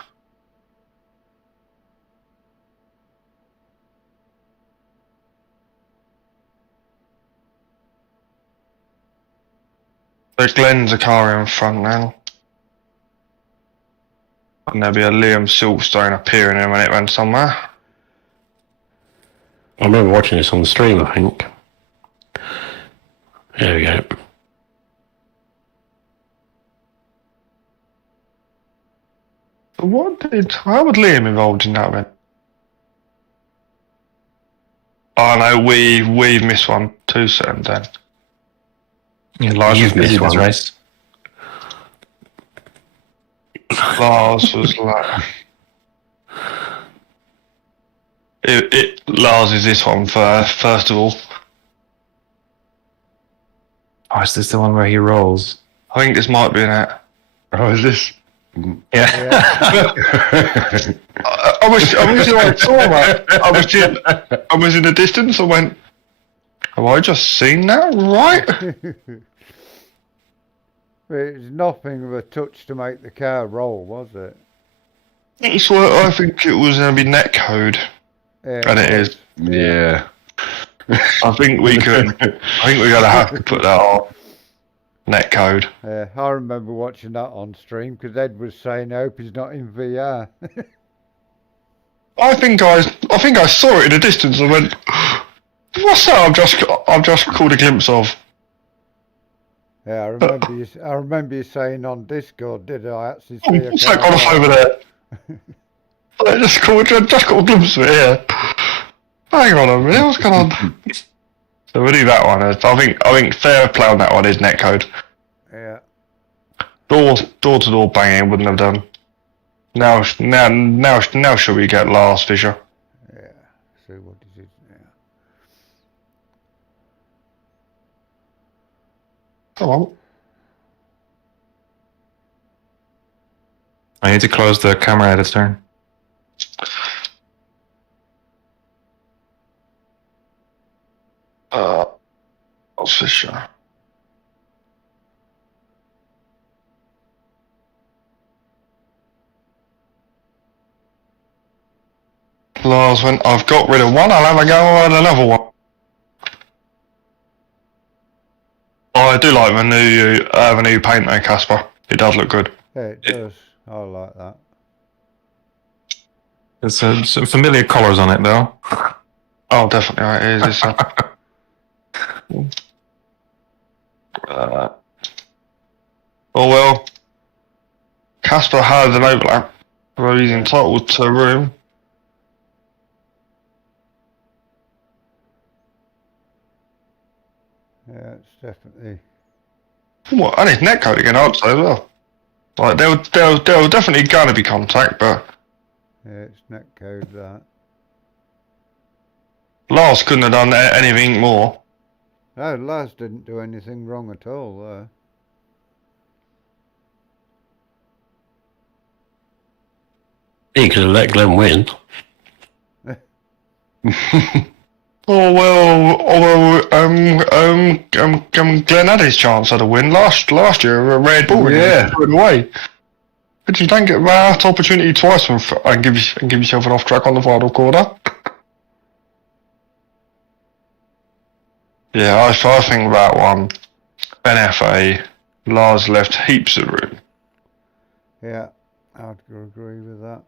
So Glenn's a car in front now. And there'll be a Liam Silverstone appearing in a minute when somewhere. I remember watching this on the stream, I think. There we go. How was Liam involved in that then? Oh no, we've missed one. 2 seconds then. Yeah, Lars You've was busy missed this one. race. Lars was like... Lars is this one first of all. Oh, is this the one where he rolls? I think this might be in it. Oh, is this? Yeah. I was like, saw that. I was in the distance. I went, have I just seen that? Right. It's nothing of a touch to make the car roll, was it? It's what I think it was going to be net code, Yeah, and it is. Yeah. I think we're gonna have to put that on. netcode. Yeah, I remember watching that on stream because Ed was saying, I hope he's not in VR. I think I saw it in the distance and went, "What's that? I've just caught a glimpse of." Yeah, I remember you saying on Discord, did I actually see a What's that car? gone off over there? I just caught a glimpse of it here. Hang on a minute, what's going on? So we'll do that one. I think fair play on that one is netcode. Yeah. Door to door banging wouldn't have done. Now shall we get Lars Fisher? Yeah. See what is it now? Come on. I need to close the camera editor. Lars Fisher. Lars went, I've got rid of one, I'll have a go at another one. I do like the new paint though, Casper. It does look good. Yeah, it does. I like that. There's some familiar colours on it though. Oh, definitely, right, it is. Oh well. Casper has an overlap, where he's entitled to a room. Yeah, it's definitely. What? And his netcode again, I'd say as well. Like there were definitely gonna be contact, but Yeah, it's netcode that. Lars couldn't have done anything more. No, Lars didn't do anything wrong at all there. He could have let Glenn win. Glenn had his chance at a win last year. A red ball, Yeah. threw it away. But you don't get that opportunity twice and give yourself an off track on the final quarter. Yeah, I think that one. NFA, Lars left heaps of room. Yeah, I'd agree with that.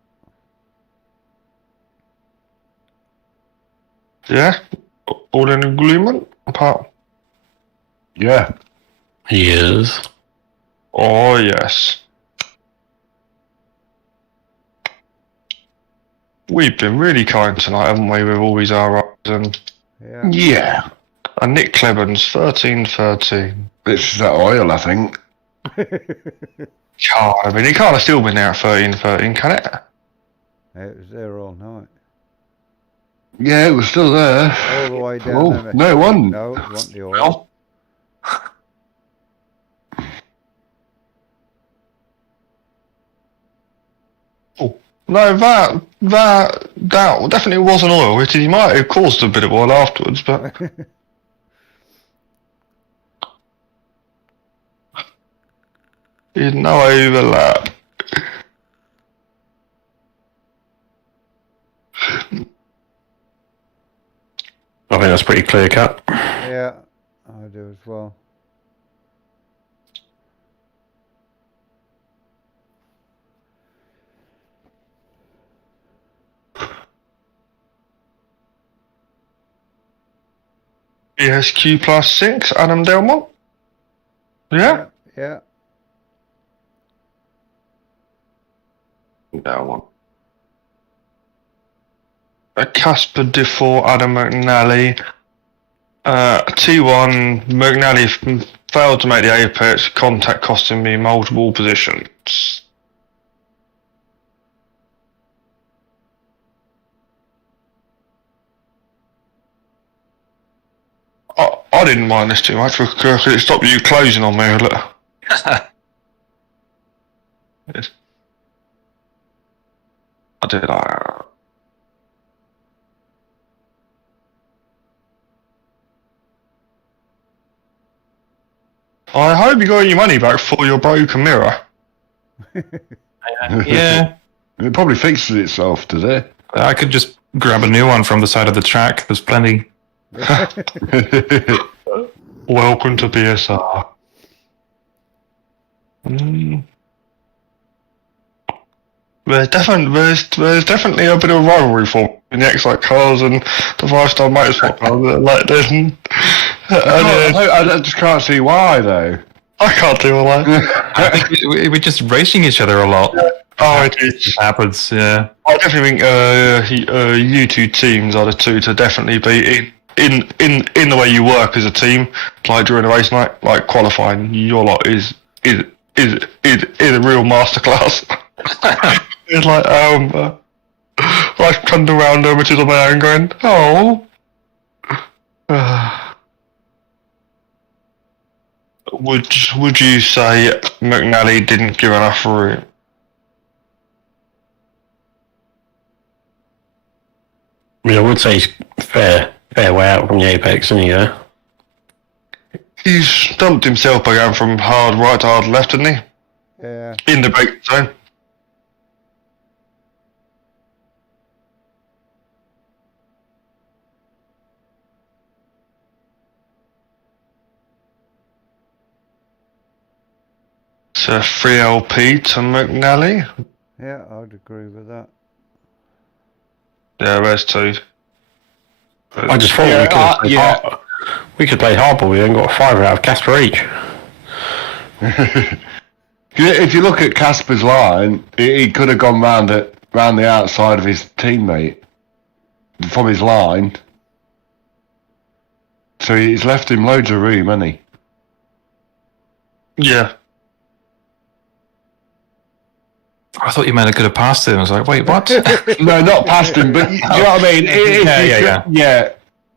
Yeah, all in agreement. Apart. Yeah. He is. Oh yes. We've been really kind tonight, haven't we, with all these RIs and Yeah. Yeah. Nick Clebens, 13-13. It's that oil, I think. God, I mean, he can't have still been there at 13-13, can it? It was there all night. Yeah, it was still there. All the way down. Oh, there. no, it wasn't. No, it wasn't the oil. Well, oh, no, that definitely wasn't oil. He might have caused a bit of oil afterwards, but there's no overlap. I think that's pretty clear cut. Yeah, I do as well. ESQ plus 6, Adam Delmont. Yeah? Yeah. Delmont. A Casper Defoe, Adam McNally. T1, McNally failed to make the apex, contact costing me multiple positions. I didn't mind this too much because it stopped you closing on me a little. Yes. I did. I hope you got your money back for your broken mirror. Yeah, It probably fixes itself today. I could just grab a new one from the side of the track. There's plenty. Welcome to BSR. Mm. There's definitely a bit of rivalry for in the Excite cars and the 5-star motorsport cars. Like there's, I just can't see why though. I can't do all that. I think we're just racing each other a lot. Oh, it is. It happens, yeah. I definitely think you two teams are the two to definitely be in the way you work as a team. Like during a race night, like qualifying, your lot is a real masterclass. It's like I turned around over to the man going, oh. Would you say McNally didn't give enough room? I mean, I would say he's fair way out from the apex, isn't he? Yeah. He's stumped himself by going from hard right to hard left, didn't he? Yeah. In the braking zone. So 3LP to McNally. Yeah, I'd agree with that. Yeah, there's two. I just thought we could play hardball. We only got 5 out of Casper each. If you look at Casper's line, he could have gone round the outside of his teammate from his line. So he's left him loads of room, hasn't he? Yeah. I thought you meant I could have passed him. I was like, wait, what? No, not past him, but you know what I mean? Yeah.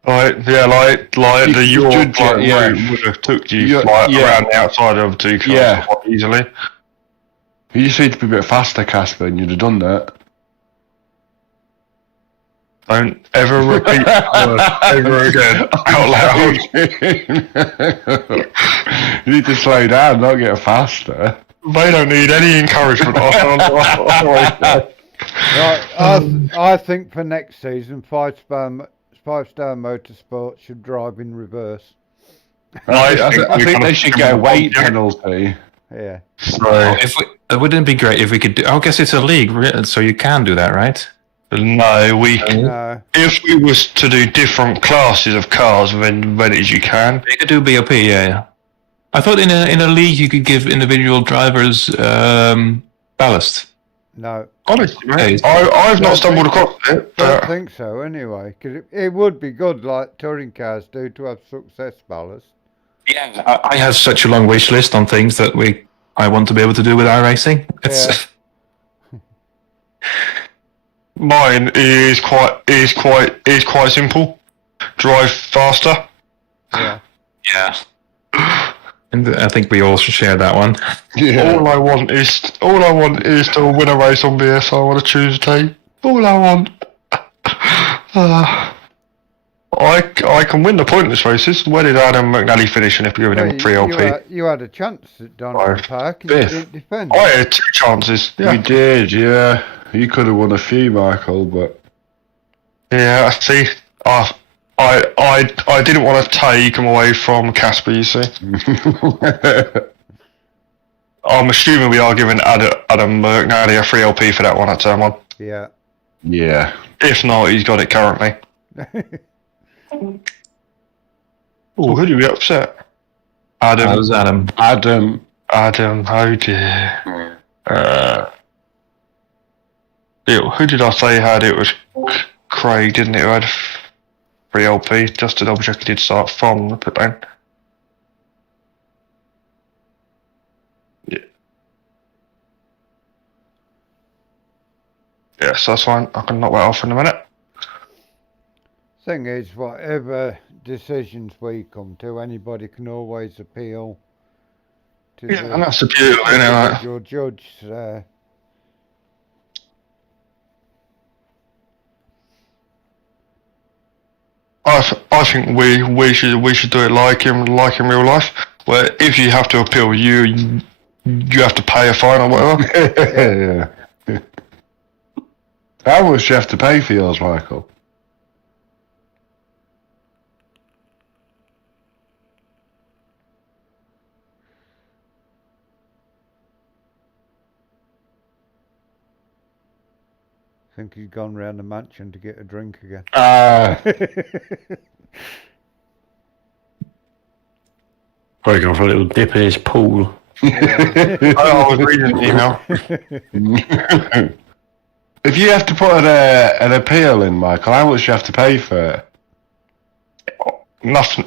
Like the your judge it, route would have took you around the outside of the two cars quite easily. You just need to be a bit faster, Casper, and you'd have done that. Don't ever repeat that word ever again out loud. You need to slow down, not get faster. They don't need any encouragement. Right, I think for next season, five-star Motorsport should drive in reverse. I think they should get a weight penalty. Yeah. So, It wouldn't be great if we could do. I guess it's a league, so you can do that, right? no, No. if we was to do different classes of cars, then as you can. You could do BOP, yeah. I thought in a league you could give individual drivers ballast. No. Honestly, mate, I've not stumbled across it. Don't think so anyway, because it would be good, like touring cars do, to have success ballast. Yeah, I have such a long wish list on things that I want to be able to do with iRacing. It's Mine is quite simple. Drive faster. Yeah. yeah. And I think we all should share that one. Yeah. All I want is to win a race on BSR on a Tuesday. All I want. I can win the pointless races. Where did Adam McNally finish? And if you're giving him 3LP, You had a chance at Donington Park and you didn't defend. I had 2 chances. Yeah, You did, yeah. You could have won a few, Michael, but yeah. I see. I didn't want to take him away from Casper. You see. I'm assuming we are giving Adam McNally a 3LP for that one at turn 1. Yeah. yeah. If not, he's got it currently. Oh, who did we upset? Adam. That was Adam. Adam. Oh dear. Who did I say had it? Was Craig, didn't it? Who had 3LP? Just to double check, he did start from the pit lane. Yeah. Yes, that's fine. I can knock that off in a minute. Thing is, whatever decisions we come to, anybody can always appeal to Yeah, and that's the beauty of it, innit? your judge. I think we should do it like in real life, where if you have to appeal, you have to pay a fine or whatever. Yeah. How much do you have to pay for yours, Michael? think he's gone round the mansion to get a drink again. Probably gone for a little dip in his pool. I was reading the email. If you have to put an appeal in, Michael, how much do you have to pay for it? Nothing,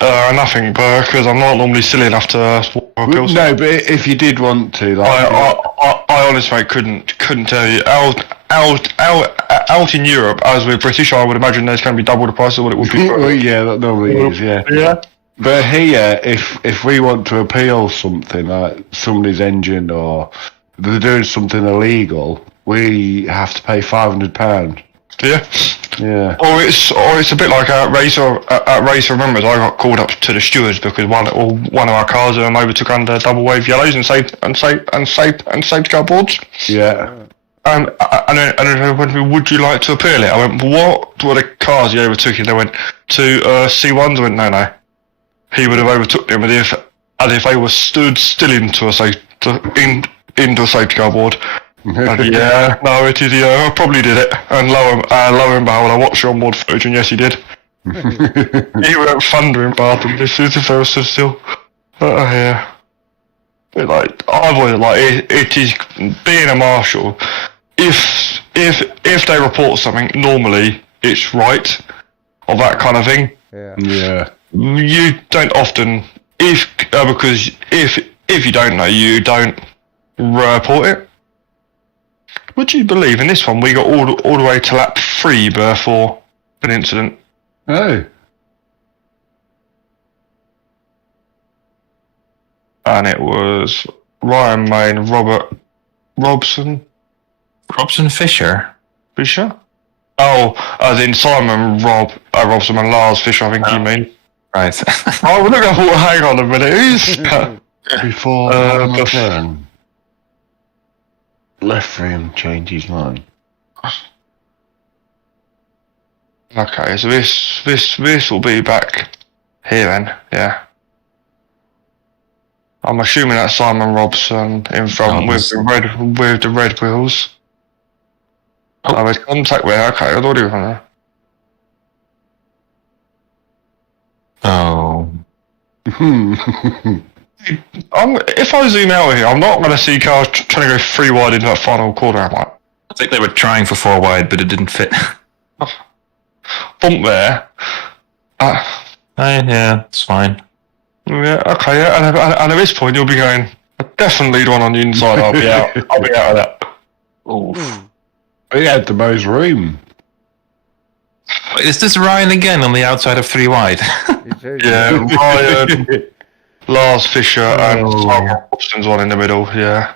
because I'm not normally silly enough to appeal. No, but if you did want to, like, I honestly couldn't tell you. Out in Europe, as we're British, I would imagine there's going to be double the price of what it would be. well, yeah, that normally is, yeah. Yeah. But here, if we want to appeal something like somebody's engine or they're doing something illegal, we have to pay £500. Yeah. Yeah. Or it's a bit like at Racer. Remember, I got called up to the stewards because one of our cars overtook under double wave yellows and safety car boards. Yeah. And they went to me, would you like to appeal it? I went, what were the cars he overtook? And they went to C1s. I went, no. He would have overtook them as if they were stood still into a safety car board. And yeah, no, it is. Yeah, I probably did it. And lo and behold, I watched the onboard footage, and yes, he did. He went thundering past them, just as if they were stood still. Yeah. Like I've always it is being a marshal. If they report something, normally it's right, or that kind of thing. Yeah. Yeah. You don't often, because if you don't know, you don't report it. Would you believe in this one we got all the way to lap 3 before an incident? Oh. And it was Ryan Main, Robson Fisher. Fisher? Oh, as in Simon Robson and Lars Fisher, I think you mean. Right. Oh, look, I thought, hang on a minute, who's that? Before turn. Left frame change his mind. Okay, so this will be back here then, yeah. I'm assuming that's Simon Robson in front with the red wheels. Oh, there's contact with. Okay, I'll do it from there. Oh. If I zoom out here, I'm not going to see cars trying to go 3 wide into that final corner, am I? I think they were trying for 4 wide, but it didn't fit. Bump there. Yeah, it's fine. Yeah, okay, yeah, and at this point you'll be going, I definitely need one on the inside, I'll be out of that. Oof. He had the most room. Is this Ryan again on the outside of 3 wide? Yeah, Ryan, Lars Fisher, and Simon Robson's one in the middle, yeah.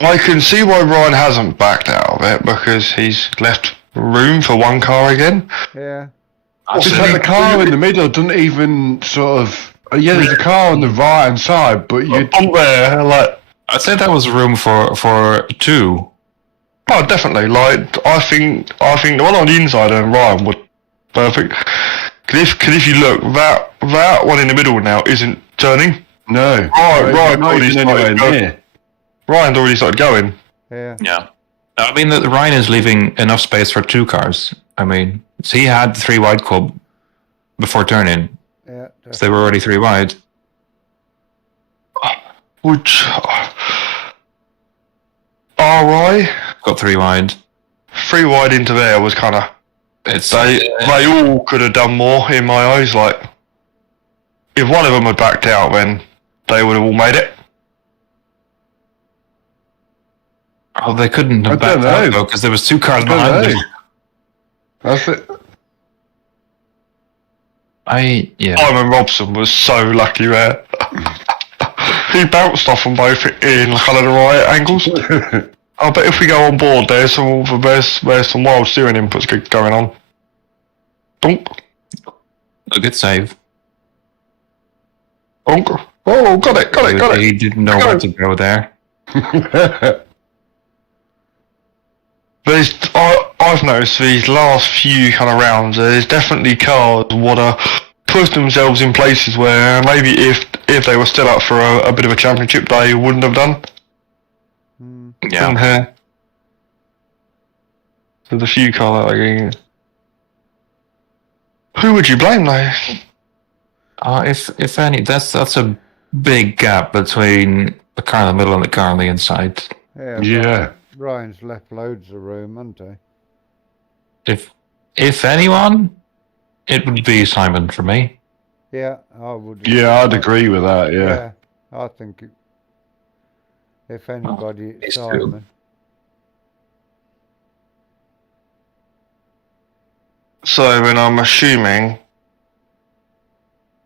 I can see why Ryan hasn't backed out of it, because he's left room for one car again. Yeah. Just like the car in the middle doesn't even sort of... Yeah, there's a car on the right hand side, but you... On there, like... I'd say that was room for 2. Oh, definitely. Like, I think the one on the inside and Ryan would perfect. Cause if you look, that one in the middle now isn't turning. No. Ryan's already started going. Yeah. Yeah. I mean, that Ryan is leaving enough space for 2 cars. I mean, so he had 3 wide club before turn-in. Yeah. So they were already 3 wide. Which... RI? Got 3 wide. 3 wide into there was kind of... They all could have done more in my eyes. Like, if one of them had backed out, then they would have all made it. Oh, they couldn't have backed out though, because there was 2 cars behind them. That's it. Simon Robson was so lucky there. He bounced off them both in kind of the right angles. I bet if we go on board, there's some wild steering inputs going on. Donk. A good save. Donk. Oh, got it. He didn't know where to go there. I've noticed these last few kind of rounds, there's definitely cars want to put themselves in places where maybe if if they were still up for a bit of a championship, they wouldn't have done. Yeah. Here. There's a few cars that who would you blame though? If any, that's a big gap between the car in the middle and the car on the inside. Yeah. Ryan's left loads of room, hasn't he? If anyone, it would be Simon for me. Yeah, I would. Yeah, I'd agree with that, yeah. I think if anybody, it's it's Simon. true. So then I'm assuming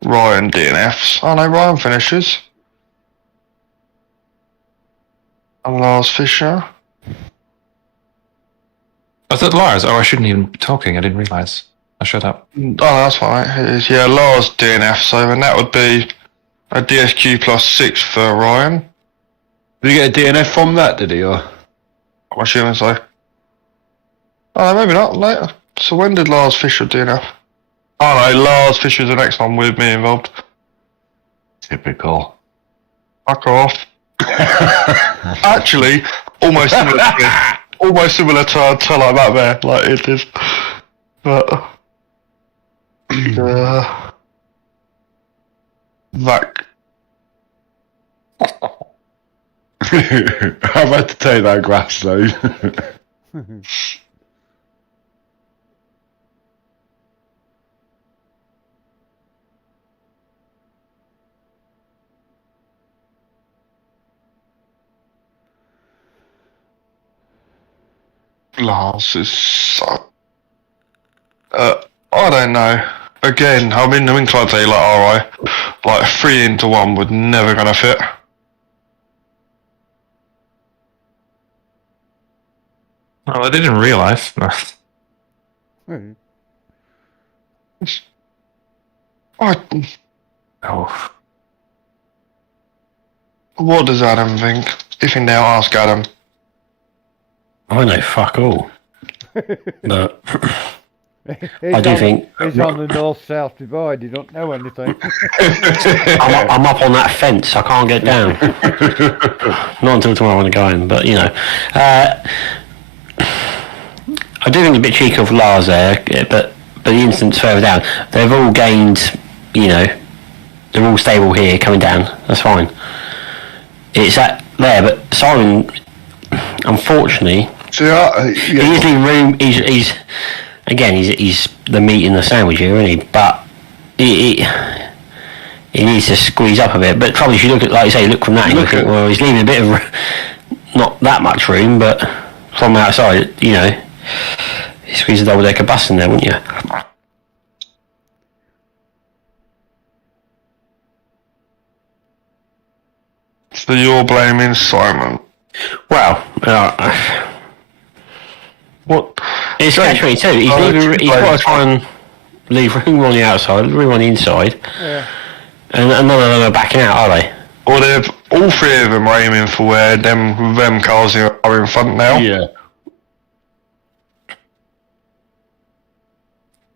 Ryan DNFs. Oh no, Ryan finishes. And Lars Fisher. I thought Lars. Oh, I shouldn't even be talking. I didn't realise. I shut up. Oh, that's fine. It is. Yeah, Lars DNF. So then that would be a DSQ plus 6 for Ryan. Did he get a DNF from that, did he? Or? I'm assuming so. Oh, maybe not. Later. So when did Lars Fisher DNF? Oh no, Lars Fisher's the next one with me involved. Typical. Fuck off. Actually, almost similar to almost similar to like that there, like it is. But that I've had to take that grass load. Lars is so. I don't know. Again, I'm inclined to say like, alright, like 3 into 1 would never gonna fit. Oh, I didn't realise. Oh. What does Adam think? If in doubt, ask Adam. I know fuck all. But He's I do think he's on the north-south divide. You don't know anything. I'm up on that fence. I can't get down. Not until tomorrow when I go in. But you know, I do think it's a bit cheeky of Lars there. But the instance further down, they've all gained. You know, they're all stable here, coming down. That's fine. It's that there, but Simon, unfortunately. See, He's leaving room. He's again. He's the meat in the sandwich here, isn't he? But he needs to squeeze up a bit. But probably if you look at, like you say, look from that, and you think, well, he's leaving a bit of not that much room, but from outside, you know, he squeezes a double-decker bus in there, wouldn't you? So you're blaming Simon. Well, What? it's catch-22. He's got to try and leave room on the outside, room on the inside, and none of them are backing out, are they? Or they've all 3 of them are aiming for where them cars are in front now. yeah.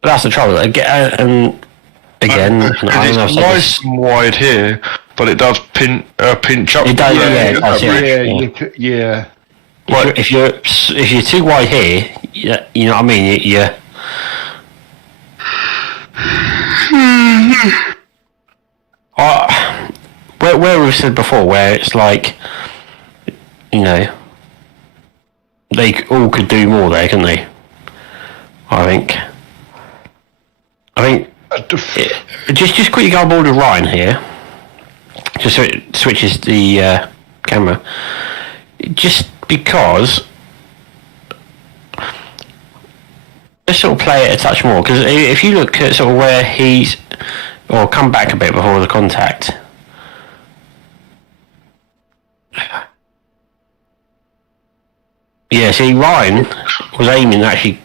That's the trouble. And again, I don't know if It's I've said nice this. and wide here, but it does pinch up. It does, yeah, it does, Yeah. If you're too wide here, you know what I mean. Where we've said before, where it's like, you know, they all could do more there, couldn't they? I think. Just quickly go on board with Ryan here. Just so it switches the camera. Just because. Let's sort of play it a touch more, because if you look at sort of where he's, or come back a bit before the contact. Yeah, see, Ryan was aiming actually.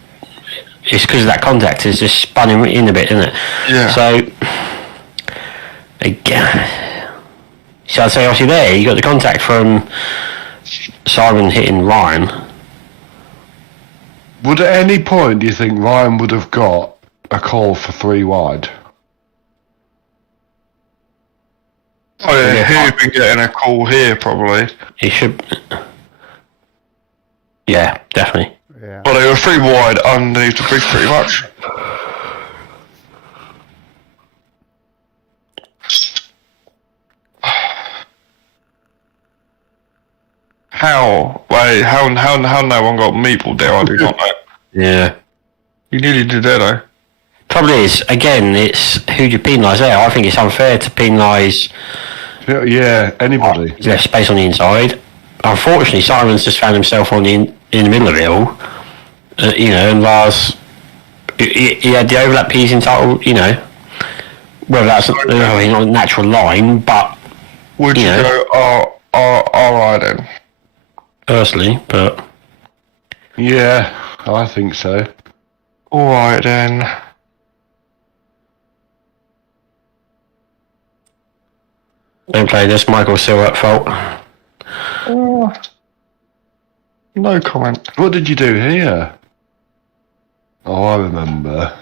It's because of that contact. It's just spun him in a bit, isn't it? Yeah. So again, so I'd say obviously there you got the contact from Simon hitting Ryan. Would at any point do you think Ryan would have got a call for 3 wide? Oh yeah, he'd been getting a call here probably. He should. Yeah, definitely. Yeah. Well, they were 3 wide underneath the bridge pretty much. How? Wait, how no one got meatball there? I do not know. Yeah. You nearly did that though. Trouble is, again, it's who do you penalise there? I think it's unfair to penalise Yeah, anybody. less space on the inside. Unfortunately, Simon's just found himself on in the middle of it all. And Lars, he had the overlap he's entitled, whether that's not a natural line, but Would you go? All right then. personally, but Yeah, I think so. All right then. don't play this. Michael's still at fault. No comment. What did you do here? Oh, I remember.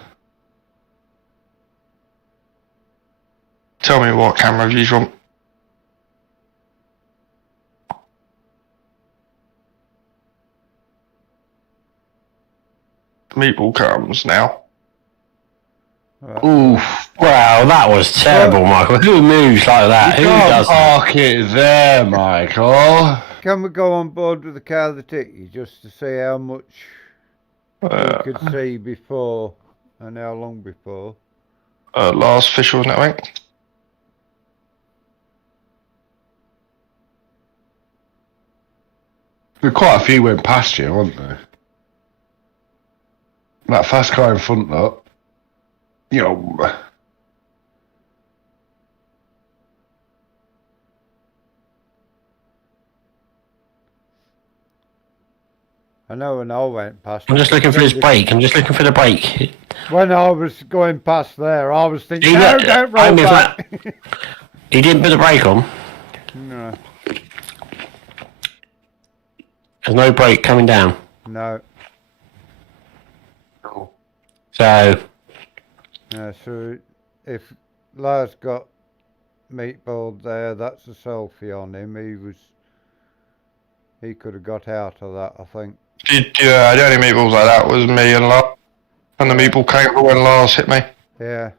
Tell me what camera views you want. Meatball comes now. Oof. Wow, that was terrible, Michael. Who moves like that? You Who can't does that? park it there, Michael. Can we go on board with the car that hit you just to see how much we could see before and how long before? Last official network. There quite a few went past you, weren't there? That fast car in front, look. I know when I went past. I'm just looking for his brake. I'm just looking for the brake. When I was going past there, I was thinking, He no, looked- don't I roll mean, back. He didn't put the brake on. No, There's no brake coming down. no. So, So if Lars got meatball there, that's a selfie on him. He could have got out of that, I think. Yeah, the only meatballs like that was me and Lars. And the meatball came when Lars hit me. Yeah.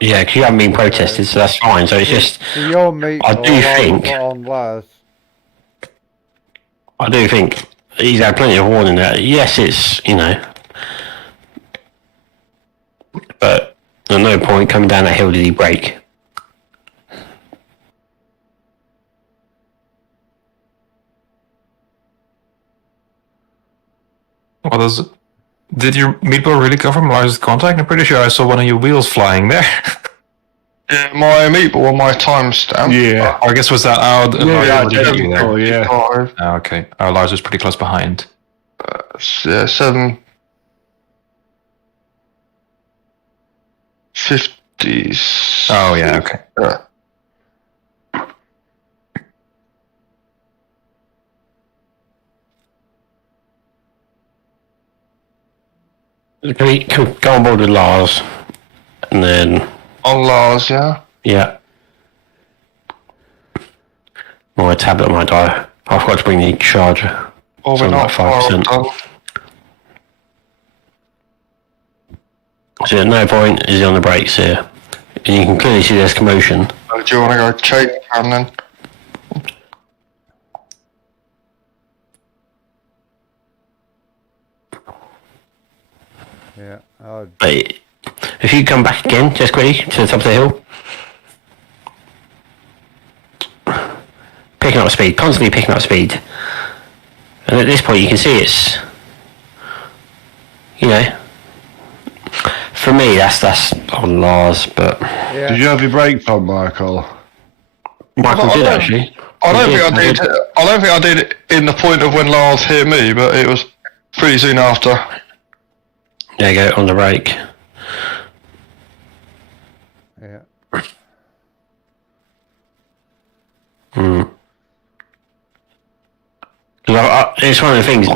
yeah, because you haven't been protested, so that's fine. So it's just, So your meatball do think- put on Lars. I do think he's had plenty of warning that, yes, it's, but at no point coming down that hill did he brake. Well, did your meatball really come from Lars' contact? I'm pretty sure I saw one of your wheels flying there. Yeah, my meatball on my timestamp. Yeah. Or I guess was that out? Yeah, Lars did you there? oh, yeah. Oh, okay. Oh, Lars was pretty close behind. 750. Oh, yeah, okay. Yeah. Can we go on board with Lars? And then, On Lars, yeah. yeah. My tablet might die. I forgot to bring the charger. Or we're Something not like far 5%. done. So at no point is he on the brakes here. And you can clearly see there's commotion. Do you want to go chase cam then? Yeah. But if you come back again, just quickly, to the top of the hill. Picking up speed, constantly picking up speed. And at this point you can see it's, for me that's on Lars, but Yeah. Did you have your brakes on, Michael? Michael did actually. I don't He think I did. I don't think I did in the point of when Lars hit me, but it was pretty soon after. There you go, on the brake. Yeah. It's one of the things,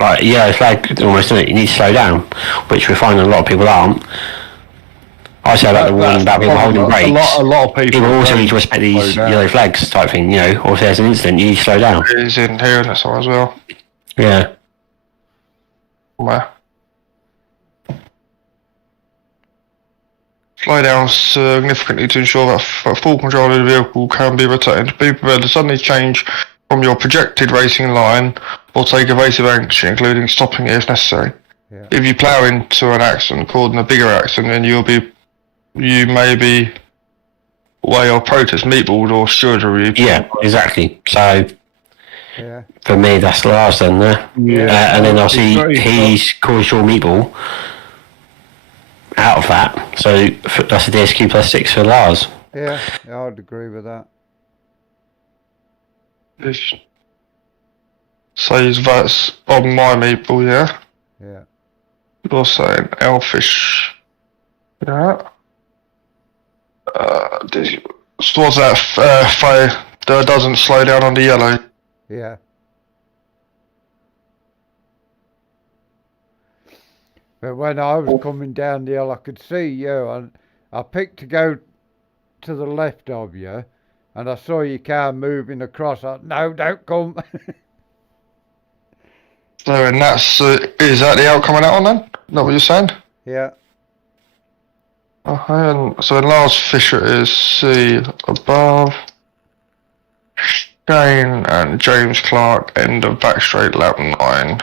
it's like almost, isn't it? You need to slow down, which we're finding a lot of people aren't. I say about the warning about people holding brakes. A lot of people. People also need to respect these slow down. yellow flags type thing, you know, or if there's an incident, you need to slow down. It is in here and that's all as well. Yeah. Where? Slow down significantly to ensure that full control of the vehicle can be retained. Be prepared to suddenly change from your projected racing line or take evasive action, including stopping it if necessary. Yeah. If you plough into an accident, causing a bigger accident, then you may be way or protest meatballs or steward review. Yeah, exactly. So Yeah. for me, that's the last then there. Yeah. And then obviously he's caused your meatball out of that. So that's a DSQ +6 for Lars. Yeah, I'd agree with that. This says that's on my meatball, yeah? Yeah. You're saying elfish. Yeah. So what's that? Fire that doesn't slow down on the yellow. Yeah. But when I was coming down the hill, I could see you, and I picked to go to the left of you, and I saw your car moving across. I no, don't come. So, and that's is that the outcome of that one then? Is that what you're saying? Yeah. Okay, and so Lars Fisher is C above. Shane and James Clark end of back straight lap 9.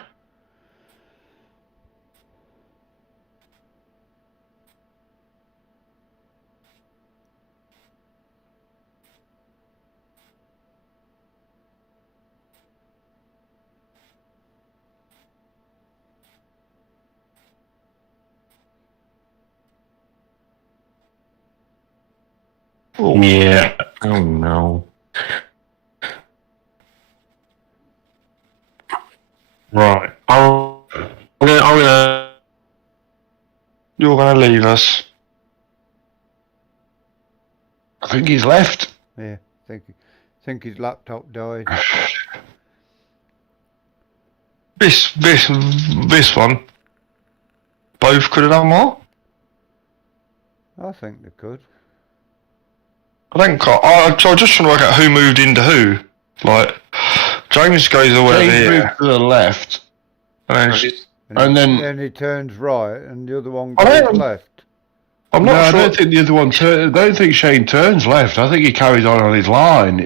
Yeah. Oh no. Right. I'm gonna. You're gonna leave us. I think he's left. Yeah. Think his laptop died. This one. Both could have done more. I think they could. I think I'm just trying to work out who moved into who. Like, James goes all the way over James here. moved to the left, And and then he turns right, and the other one I goes don't- left. I'm no, not I sure. don't think the other one. I don't think Shane turns left. I think he carries on his line.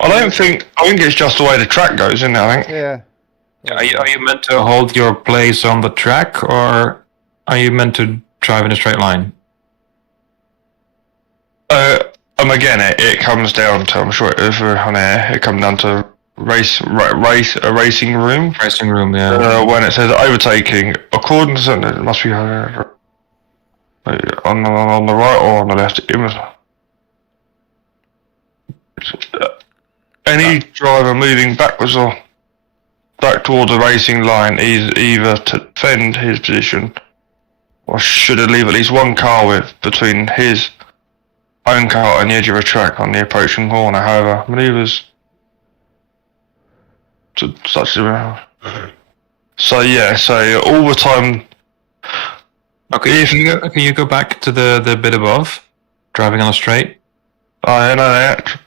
I think it's just the way the track goes, isn't it? I think. Yeah. Are you meant to hold your place on the track, or are you meant to drive in a straight line? Again, it comes down to, I'm sure if we're on air, it comes down to a racing room. Racing room, yeah. When it says overtaking, according to something, it must be on the right or on the left. Any driver moving backwards or back towards the racing line is either to defend his position or should leave at least one car width between his own car and the edge of a track on the approaching corner. However, manoeuvres to such a... So yeah, so all the time... Okay, can you go back to the bit above? Driving on a straight? I know that.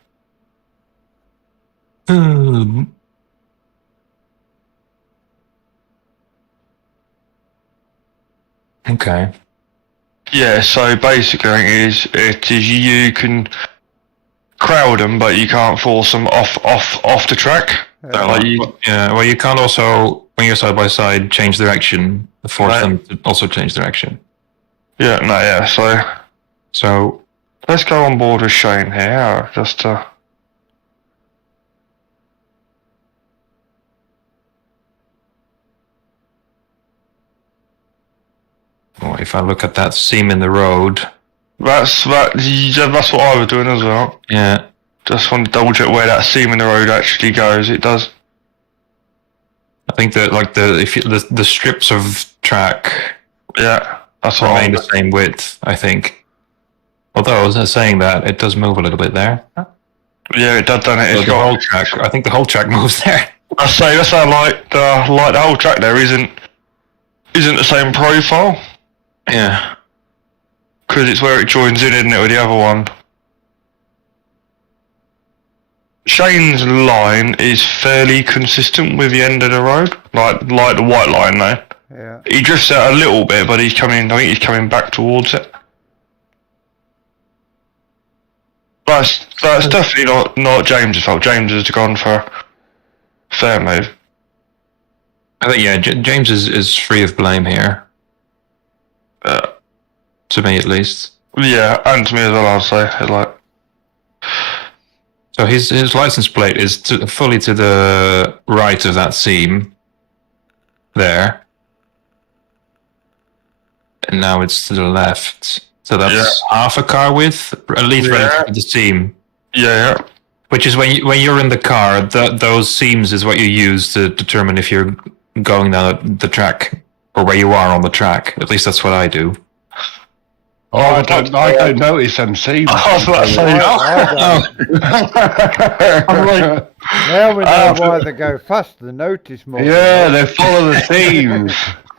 Okay. Yeah, so basically it is you can crowd them, but you can't force them off the track. Well, you can't also, when you're side by side, change direction, force them to also change direction. Yeah, no, yeah, So let's go on board with Shane here, just to... well, if I look at that seam in the road, That's what I was doing as well. yeah, Just want to double check where that seam in the road actually goes. It does. I think that like the strips of track Yeah, that's what remain I'm the same width. I think. Although saying that, it does move a little bit there. Yeah, it does, doesn't it? So It's the got... whole track. I think the whole track moves there. I say that's how like the whole track there isn't the same profile. Yeah. Because it's where it joins in, isn't it, with the other one? Shane's line is fairly consistent with the end of the road, like the white line though. Yeah. He drifts out a little bit, but I think he's coming back towards it. That's definitely not James's fault. James has gone for a fair move. I think, yeah, James is free of blame here. To me, at least. Yeah, and to me as well, I'd say. It's like, So his license plate is fully to the right of that seam. There. And now it's to the left. So that's half a car width, at least relative to the seam. yeah. Which is when you're in the car, those seams is what you use to determine if you're going down the track or where you are on the track. At least that's what I do. Oh, I don't notice them seams. I was about to say, I'm like, Now we know why they go faster. They notice more. Yeah, they follow the seams.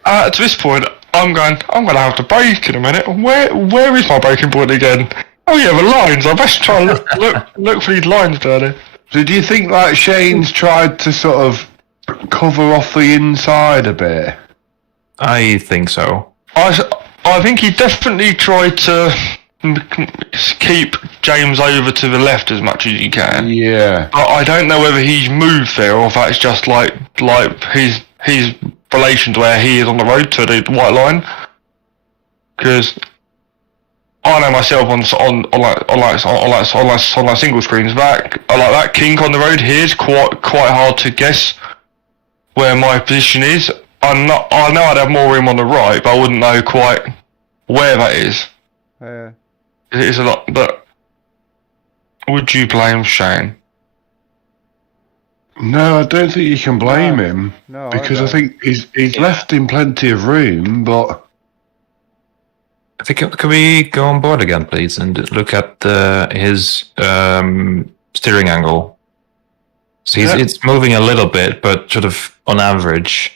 to this point, I'm gonna have to brake in a minute. Where is my braking point again? Oh yeah, the lines. I best try and look for these lines down there. So do you think like Shane's tried to sort of cover off the inside a bit? I think so. I think he definitely tried to keep James over to the left as much as he can. Yeah. But I don't know whether he's moved there or if that's just like his relation to where he is on the road to the white line. Because I know myself on single screens that kink on the road here is quite hard to guess where my position is. I know I'd have more room on the right, but I wouldn't know quite where that is. Yeah. It is a lot, but would you blame Shane? No, I don't think you can blame him. No, because I don't. think he's left him plenty of room, but I think, can we go on board again, please, and look at his steering angle? So it's moving a little bit, but sort of on average.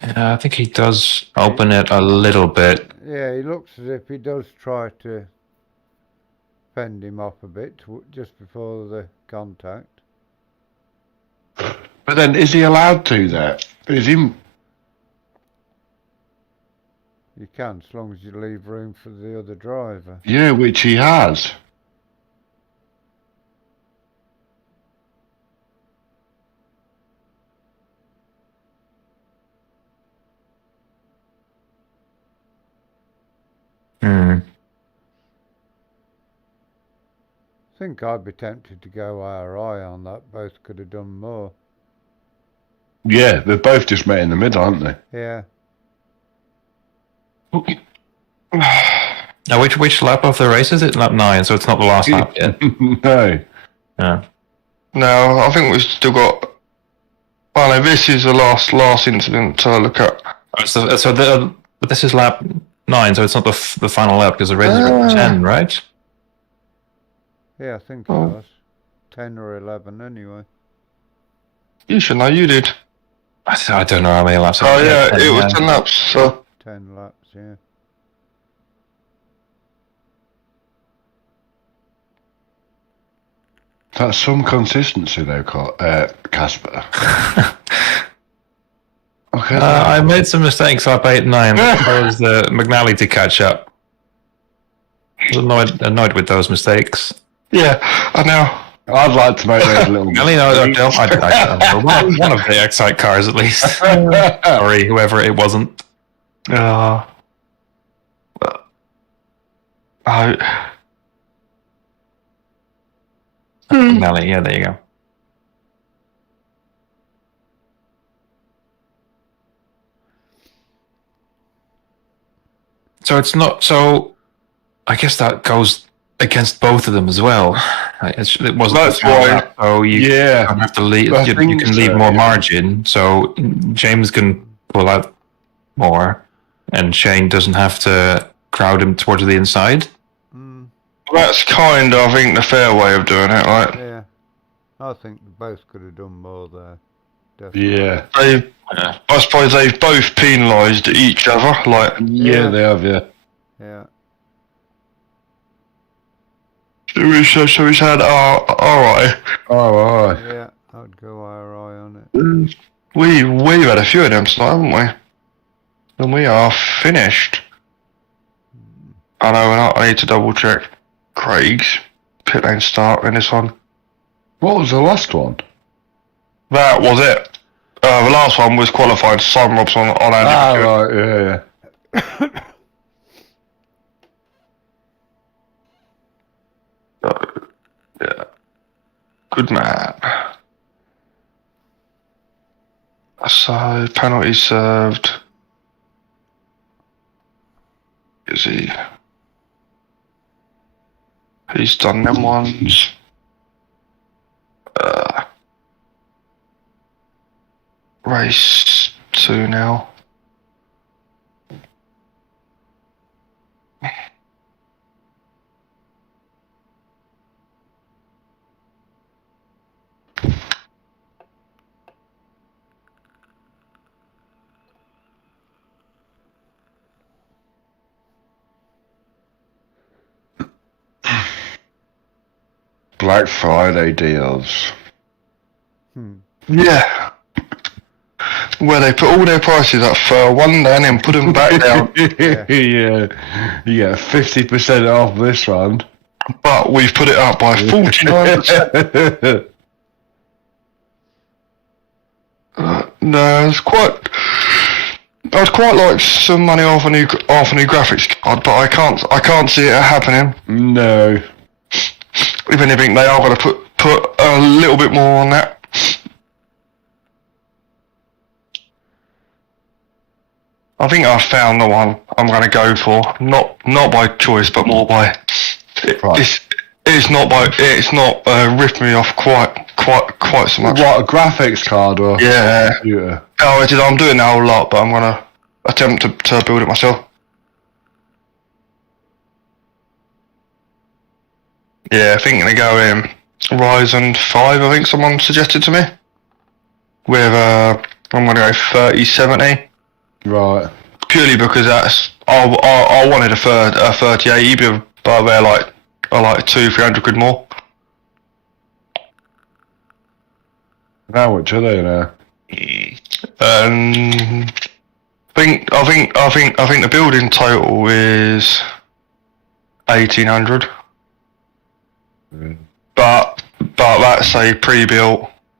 I think he does open it a little bit. Yeah, he looks as if he does try to fend him off a bit just before the contact. but then is he allowed to that? Is he? You can, as long as you leave room for the other driver. Yeah, which he has. I think I'd be tempted to go RI on that. Both could have done more. Yeah, they're both just met in the middle, aren't they? Yeah. Now, which lap of the race is it? Lap 9, so it's not the last lap yet. No. Yeah. No, I think we've still got. Well, no, this is the last incident to look at. But this is lap 9, so it's not the final lap because the race is at 10, right? Yeah, I think it was 10 or 11 anyway. You should know. You did. I don't know how many laps. Oh yeah, it was 10 laps. So 10 laps, yeah. That's some consistency though, Casper. Okay. I made some mistakes lap 8 and 9. I was the McNally to catch up. I was annoyed with those mistakes. yeah, I know. I'd like to make those little. I don't know. One of the Excite cars, at least. Sorry, whoever it wasn't. McNally, yeah, there you go. So it's not. So I guess that goes against both of them as well. It wasn't. That's why. So you don't have to leave. You can leave more margin. So James can pull out more, and Shane doesn't have to crowd him towards the inside. That's kind of, I think, the fair way of doing it, right? Yeah. I think both could have done more there. Definitely. Yeah. I suppose they've both penalised each other, like, Yeah, they have, yeah. Yeah. so he's had alright. Oh, alright. Yeah. I'd go RI on it. We've had a few of them tonight, haven't we? And we are finished. I know, and I need to double check Craig's pit lane start in this one. What was the last one? That was it. The last one was qualifying Simon Robson on Andy. Ah, McEwen. right, yeah. Yeah. Good man. So, penalty served. Is he? He's done them ones. Race 2 now. Black Friday deals. Yeah. Where they put all their prices up for one day and then put them back down. Yeah. You get 50% off this one. But we've put it up by 49%. No, it's quite. I'd quite like some money off a new graphics card, but I can't see it happening. No. If anything, they are going to put a little bit more on that. I think I've found the one I'm going to go for. Not by choice, but more by. Right. It's not ripped me off quite so much. What, a graphics card or? Yeah. Yeah. Oh, I'm doing a whole lot, but I'm going to attempt to build it myself. Yeah, I think they go in Ryzen 5, I think someone suggested to me. With, I'm going to go 3070. Right. Purely because I wanted a 3080, but they're like 200-300 quid more. How much are they now? I think the building total is 1800. But that's a pre-built